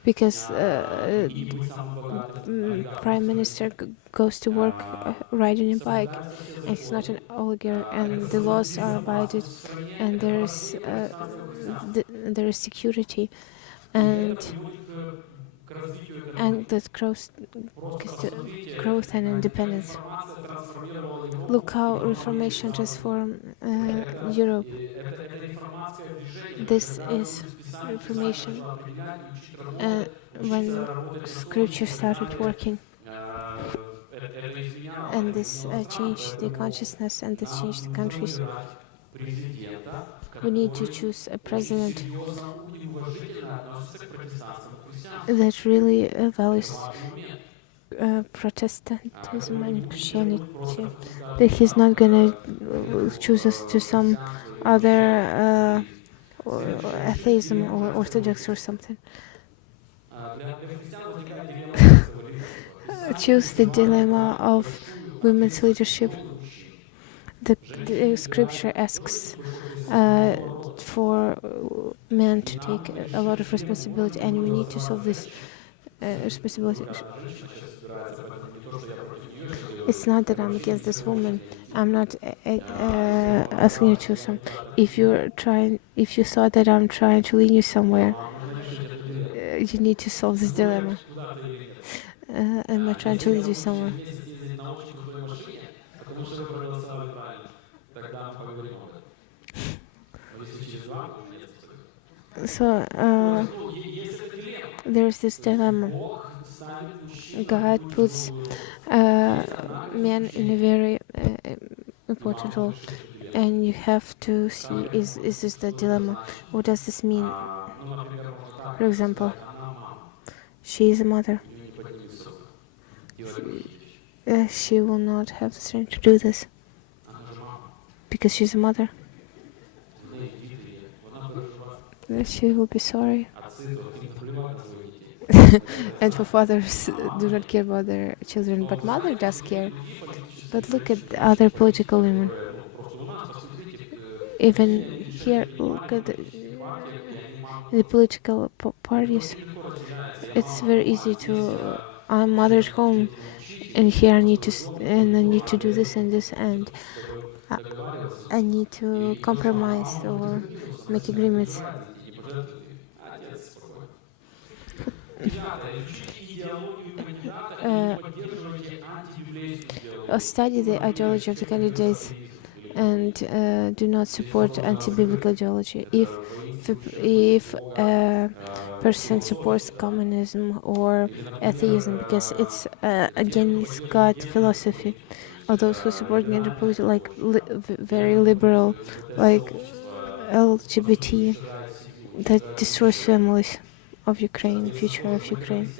because prime minister goes to work riding a bike, and he's not an oligarch, and the laws are abided, and there is security, and that growth and independence. Look how Reformation transformed Europe. This is Reformation when Scripture started working, and this changed the consciousness, and this changed the countries. We need to choose a president that really values Protestantism and Christianity, that he's not gonna choose us to some other atheism or Orthodox or something. Choose the dilemma of women's leadership. The scripture asks for men to take a lot of responsibility, and we need to solve this responsibility. It's not that I'm against this woman. I'm not asking you to some. If you thought that I'm trying to lead you somewhere, you need to solve this dilemma. Am I trying to lead you somewhere? So there's this dilemma. God puts men in a very important role, and you have to see, is this the dilemma? What does this mean? For example, she is a mother. She will not have the strength to do this because she's a mother. She will be sorry. And for fathers do not care about their children, but mother does care. But look at other political women. Even here, look at the political parties. It's very easy to I'm mother at home, and here I need to do this and this, and I need to compromise or make agreements. Study the ideology of the candidates and do not support anti-biblical ideology. If a person supports communism or atheism because it's against God philosophy, or those who support gender politics, like very liberal, like LGBT, that destroys families of Ukraine, future of Ukraine.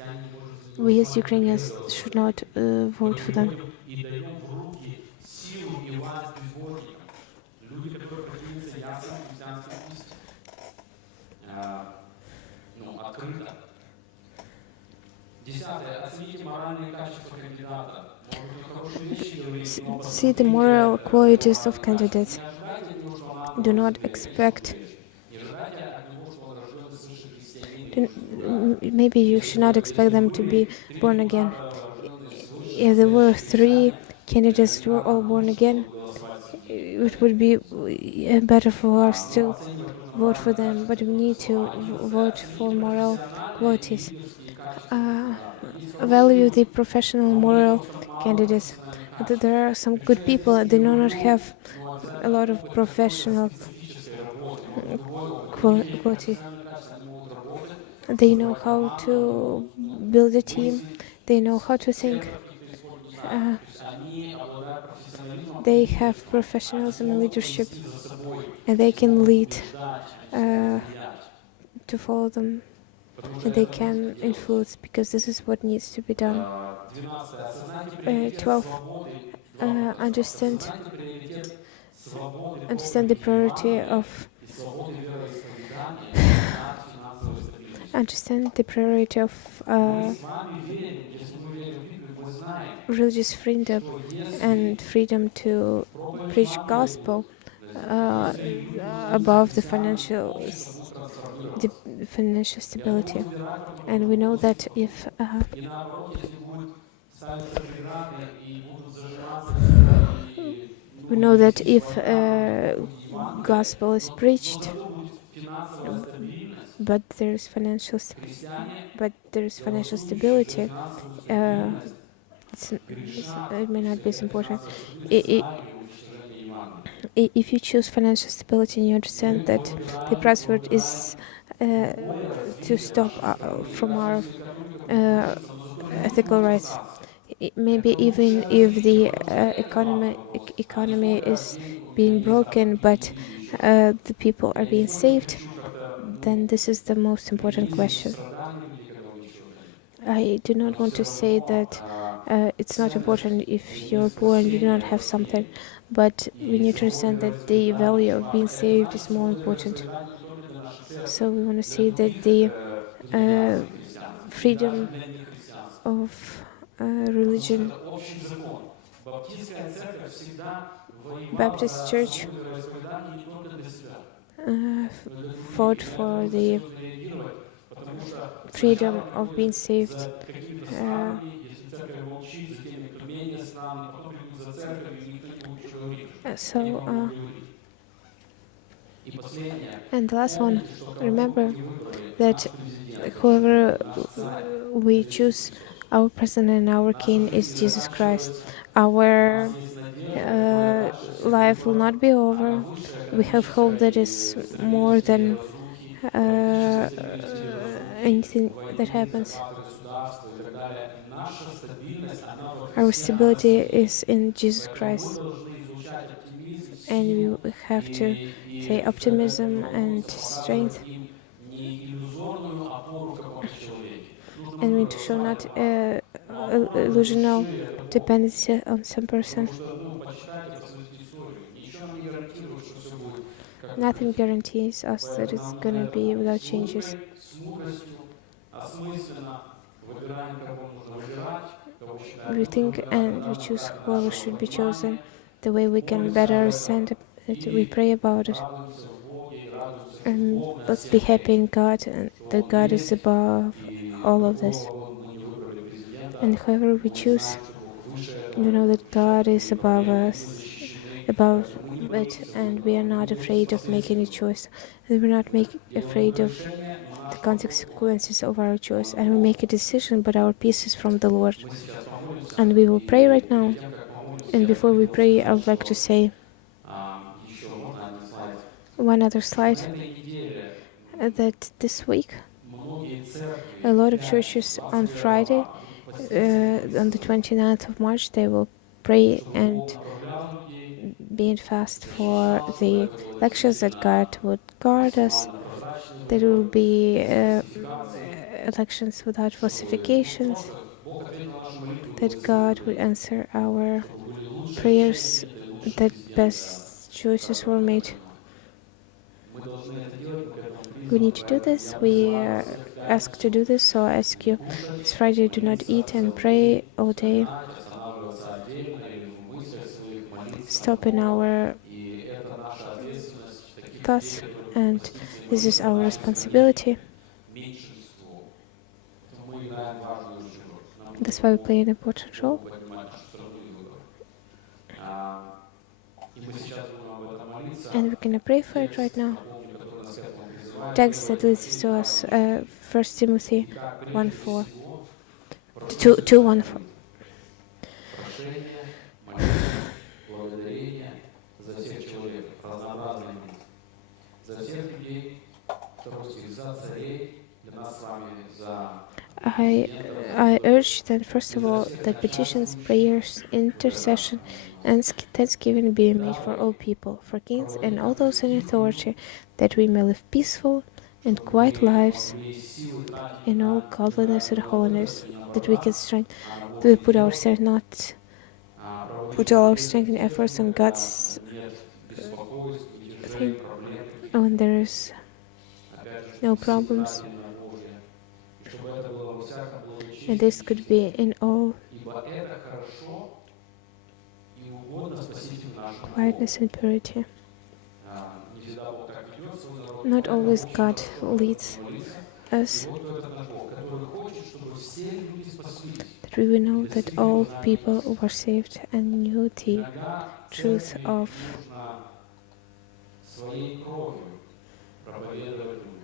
We as Ukrainians should not vote for them. See the moral qualities of candidates. Do not expect. Maybe you should not expect them to be born again. If there were 3 candidates who were all born again, it would be better for us to vote for them, but we need to vote for moral qualities. Value the professional moral candidates. There are some good people, they do not have a lot of professional quality. They know how to build a team, they know how to think. They have professionalism and leadership, and they can lead to follow them, and they can influence, because this is what needs to be done. 12. Understand the priority of understand the priority of Мы с вами верим, если мы верим в Библию, мы знаем, religious freedom что если and freedom to в проповеди preach Евангелия, gospel если люди будут above the христиане, общество будет the трансформироваться. financial И они stability. будут выбирать друг друга, And we know будут that носить if поход. И наоборот, если будет ставиться преграды и будут зажиматься все и we ну, know не that вести if свою проповедь Евангелия, gospel is но preached, зато будет финансовая стабильность. but there is Христиане, financial голосующие за stability, финансовую uh, стабильность, грешат, it may not be as если эта important. финансовая стабильность I- цена или уничтожение Евангелия. If you choose financial stability and you understand Мы that the выбираем, price word выбираем is любое to развитие stop нашей страны, from даже our если экономика будет uh, рушиться, но зато люди ethical будут rights, спасаться. maybe Это even лучшее if развитие, the потому что это главный вопрос, а не economy сколько is денег у меня being есть, а broken, купить but ли Библию еще раз. the people are Я being никого не saved, хочу как-то, then ну, this is the most important принизить question. страдания людей, когда вы ничего нет. I do not Но want все to say равно that it's not important ценность if you're имеет poor and you do not спасение, have something, спасение but we и need to здоровье, understand that the вероисповедание value очень of being важно. Это saved значит is more свобода important. вероисповедания не только для нашей церкви, So we want to для see that других the деноминаций христианских и даже freedom для нехристианских. of Потому что religion. это общий закон. Баптистская церковь всегда воевала Baptist за Church свободу вероисповедания не только для себя, но и для fought других. И на это for нужно the серьезно реагировать, потому что freedom сначала of being приходят saved. за какими-то странами, если церковь молчит, за теми, кто менее с нами, потом придут за церковью, и никто не будет ничего говорить. Я не So, могу говорить. И последнее. and the last one, Помните, что кого бы remember вы ни выбрали, that наш президент, whoever наш царь, we это choose, Иисус Христос. our president and our Наша king жизнь is не Jesus Christ. заканчивается. У Our нас есть надежда, которая дальше всех life will выборов. not be Она over. высшая, We have hope экономическая that и is more стабильность или than разрухи, политическая uh, стабильность или разрухи, anything that войны, happens. захвата государства и так далее. Наша стабильность, она во Our Христе, она stability сильна. is in Jesus Поэтому мы Christ, должны излучать оптимизм, and силу we have to say optimism and strength, показывать им не иллюзорную опору в каком-то человеке. Нужно and we need много to show not разговаривать, но опора на illusional душе это Бог. dependency on some person. Потому что, ну, почитайте, посмотрите историю. Ничего нам не гарантирует, что все будет как мы Nothing хотим. guarantees us that Поэтому it's нам gonna для be этого without с changes. мудрой, с мудростью, осмысленно выбираем, кого нужно выбирать, кого считаем We нужным, think как and we тогда choose хватает whoever нашего should be chosen, понимания, the way we can молимся better об understand этом it, we и pray about it. радуемся в Боге и радуемся, что And Бог над let's be всем happy in этим, God and что that Он God is есть, above и all of this. какого бы мы ни выбрали And президента, whoever we мы choose, знаем, что Бог выше we этого, know that God is и above проблемы, и мы us, защищены, above поэтому мы не it, боимся and we выбора, are мы не not боимся afraid of последствий making a выбора. choice. And we're not Делаем afraid это of решение, но the наш покой consequences of our choice. от And we Бога. make a decision, but our peace is from the Lord. Мы сейчас помолимся, And we will pray и right now. перед тем, как помолимся, And я before we хотел pray, I сказать, would like to что say еще можно один слайд. one other На slide этой неделе that this week многие церкви a lot of в churches пятницу, on 21 Friday, марта, будут поститься и on the молиться, 29th of March, they will pray чтобы and Бог направлял людей, be in fast for защищал, чтобы the это было lectures that действительно God would guard us, максимально прозрачные that it will выборы, be без фальсификаций, elections without чтобы falsifications, просто Бог ответил на нашу молитву и that God would благословил, answer our чтобы были лучшие prayers, решения приняты, лучший that президент best для choices were страны. made. Мы должны это делать, мы к этому We призваны, need to do поэтому this. я We призываю вас всех в ask to пятницу do this, so I ask you кушать, this Friday do not молиться eat and целый pray день, all day. вспоминать, останавливаться отдельно или в мыслях своих, молиться Stop in Богу. our И это наша ответственность, таких thoughts, людей, которые and будут поститься и this is молиться our в нашей стране, responsibility. меньшинство. Поэтому мы играем важную очень роль. Нам That's нужно why we play an important role. поднимать нашу страну и выборы. И мы сейчас будем об этом молиться. And we're gonna pray for it right now. Напомню, который нас к этому призывает. Text that leads to us, 1 Timothy Итак, прежде 1:4. всего, 2:1. прошение, молитва, благодарение за всех человеков, разнообразные молитвы. За всех людей, второй стих, за царей, для нас с вами, за I urge that first of all that petitions, prayers, intercession, and thanksgiving be made for all people, for kings and all those in authority, that we may live peaceful and quiet lives in all godliness and holiness, that we can put our strength not put all our strength and efforts on God's thing when there is no problems, всяком and благочестии, this could be in all ибо это хорошо и угодно Спасителю нашему Богу. quietness and purity. Не всегда Бог так ведет свой народ, Not поэтому always очень God хорошо leads молиться. И us, вот кто этот наш Бог, который хочет, чтобы все люди спаслись that we will know и that достигли all познания people истины. were saved and knew the Иногда truth церкви of нужно своей кровью проповедовать людям.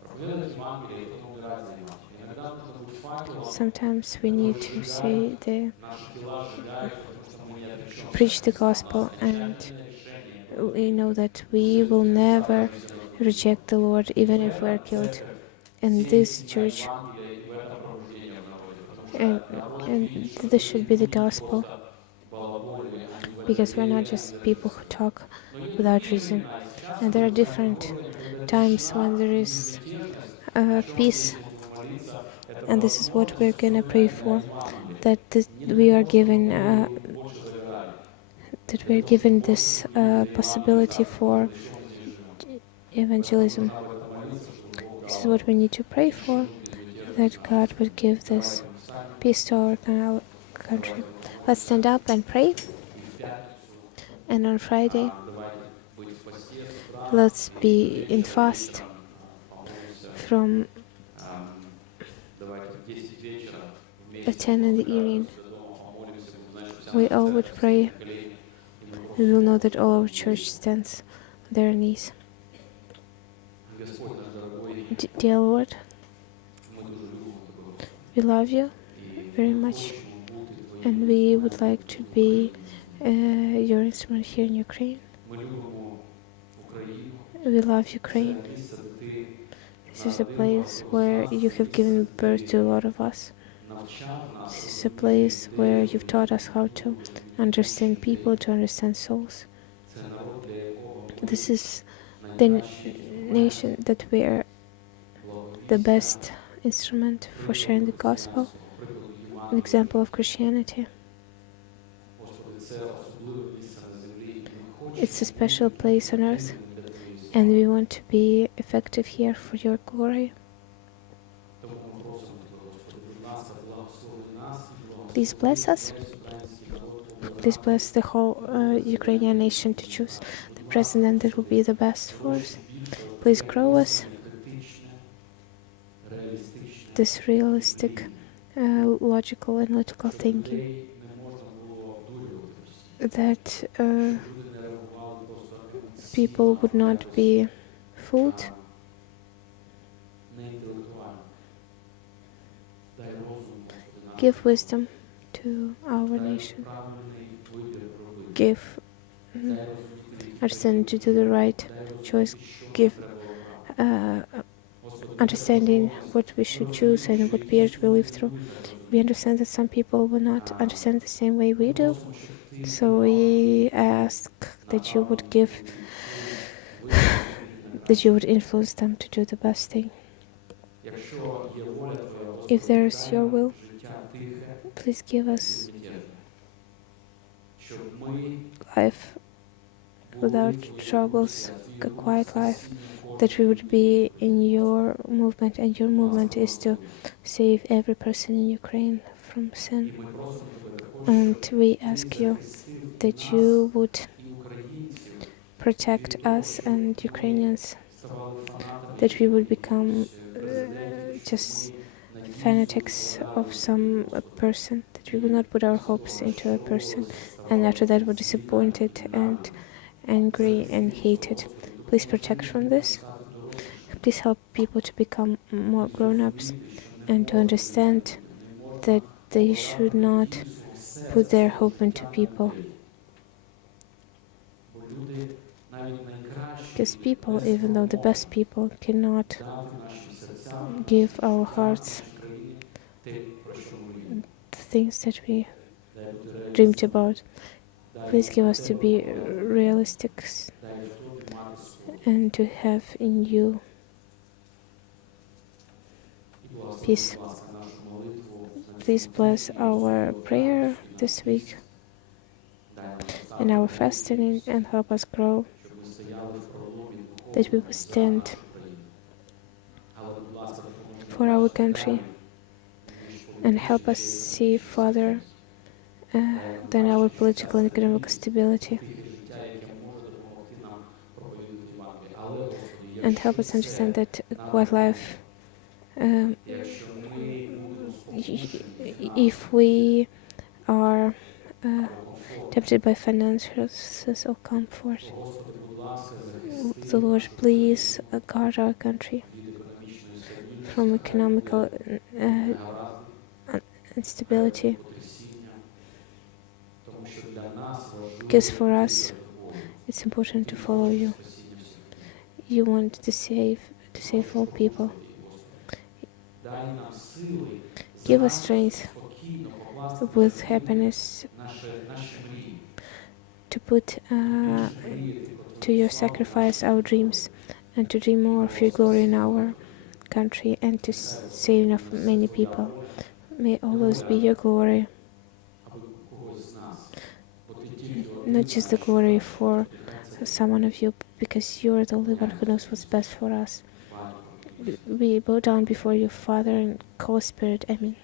Проповедовать Евангелие и потом умирать за Евангелие. Иногда нужно быть факелом, sometimes we need to say the наши тела сжигают, потому что мы не отречемся. preach the gospel, and we know that we will never reject the Lord even if we are killed. And this church, and this should be the gospel, because we're not just people who talk without reason. And there are different times when there is peace, and this is what we're gonna pray for, that we are given this possibility for evangelism. This is what we need to pray for, that God would give this peace to our country. Let's stand up and pray. And on Friday, let's be in fast from 10 in the evening. We all would pray. We will know that all our church stands on their knees. Dear Lord, we love you very much, and we would like to be your instrument here in Ukraine. We love Ukraine. This is a place where you have given birth to a lot of us. This is a place where you've taught us how to understand people, to understand souls. This is the nation that we are the best instrument for sharing the gospel, an example of Christianity. It's a special place on earth, and we want to be effective here for your glory. Please bless us. Please bless the whole Ukrainian nation to choose the president that will be the best for us. Please grow us this realistic, logical, analytical thinking, that people would not be fooled. Give wisdom to our nation. Give understanding to do the right choice. Give understanding what we should choose and what period we live through. We understand that some people will not understand the same way we do. So we ask that you would influence them to do the best thing. If there is your will, please give us life without troubles, a quiet life, that we would be in your movement, and your movement is to save every person in Ukraine from sin. And we ask you that you would protect us and Ukrainians, that we would become just fanatics of some person, that we would not put our hopes into a person, and after that we're disappointed and angry and hated. Please protect from this. Please help people to become more grown-ups and to understand that they should not put their hope into people. Because people, even though the best people, cannot give our hearts the things that we dreamed about. Please give us to be realistic and to have in you peace. Please bless our prayer this week and our fasting, and help us grow, that we will stand for our country, and help us see further than our political and economic stability, and help us understand that quiet life, if we are tempted by finances or comfort, the Lord, please guard our country from economical instability, because for us it's important to follow you. You want to save all people. Give us strength with happiness to put to your sacrifice our dreams, and to dream more of your glory in our country, and to save enough many people. May always be your glory, not just the glory for someone of you, because you're the only one who knows what's best for us. We bow down before you, Father and Holy Spirit. Amen.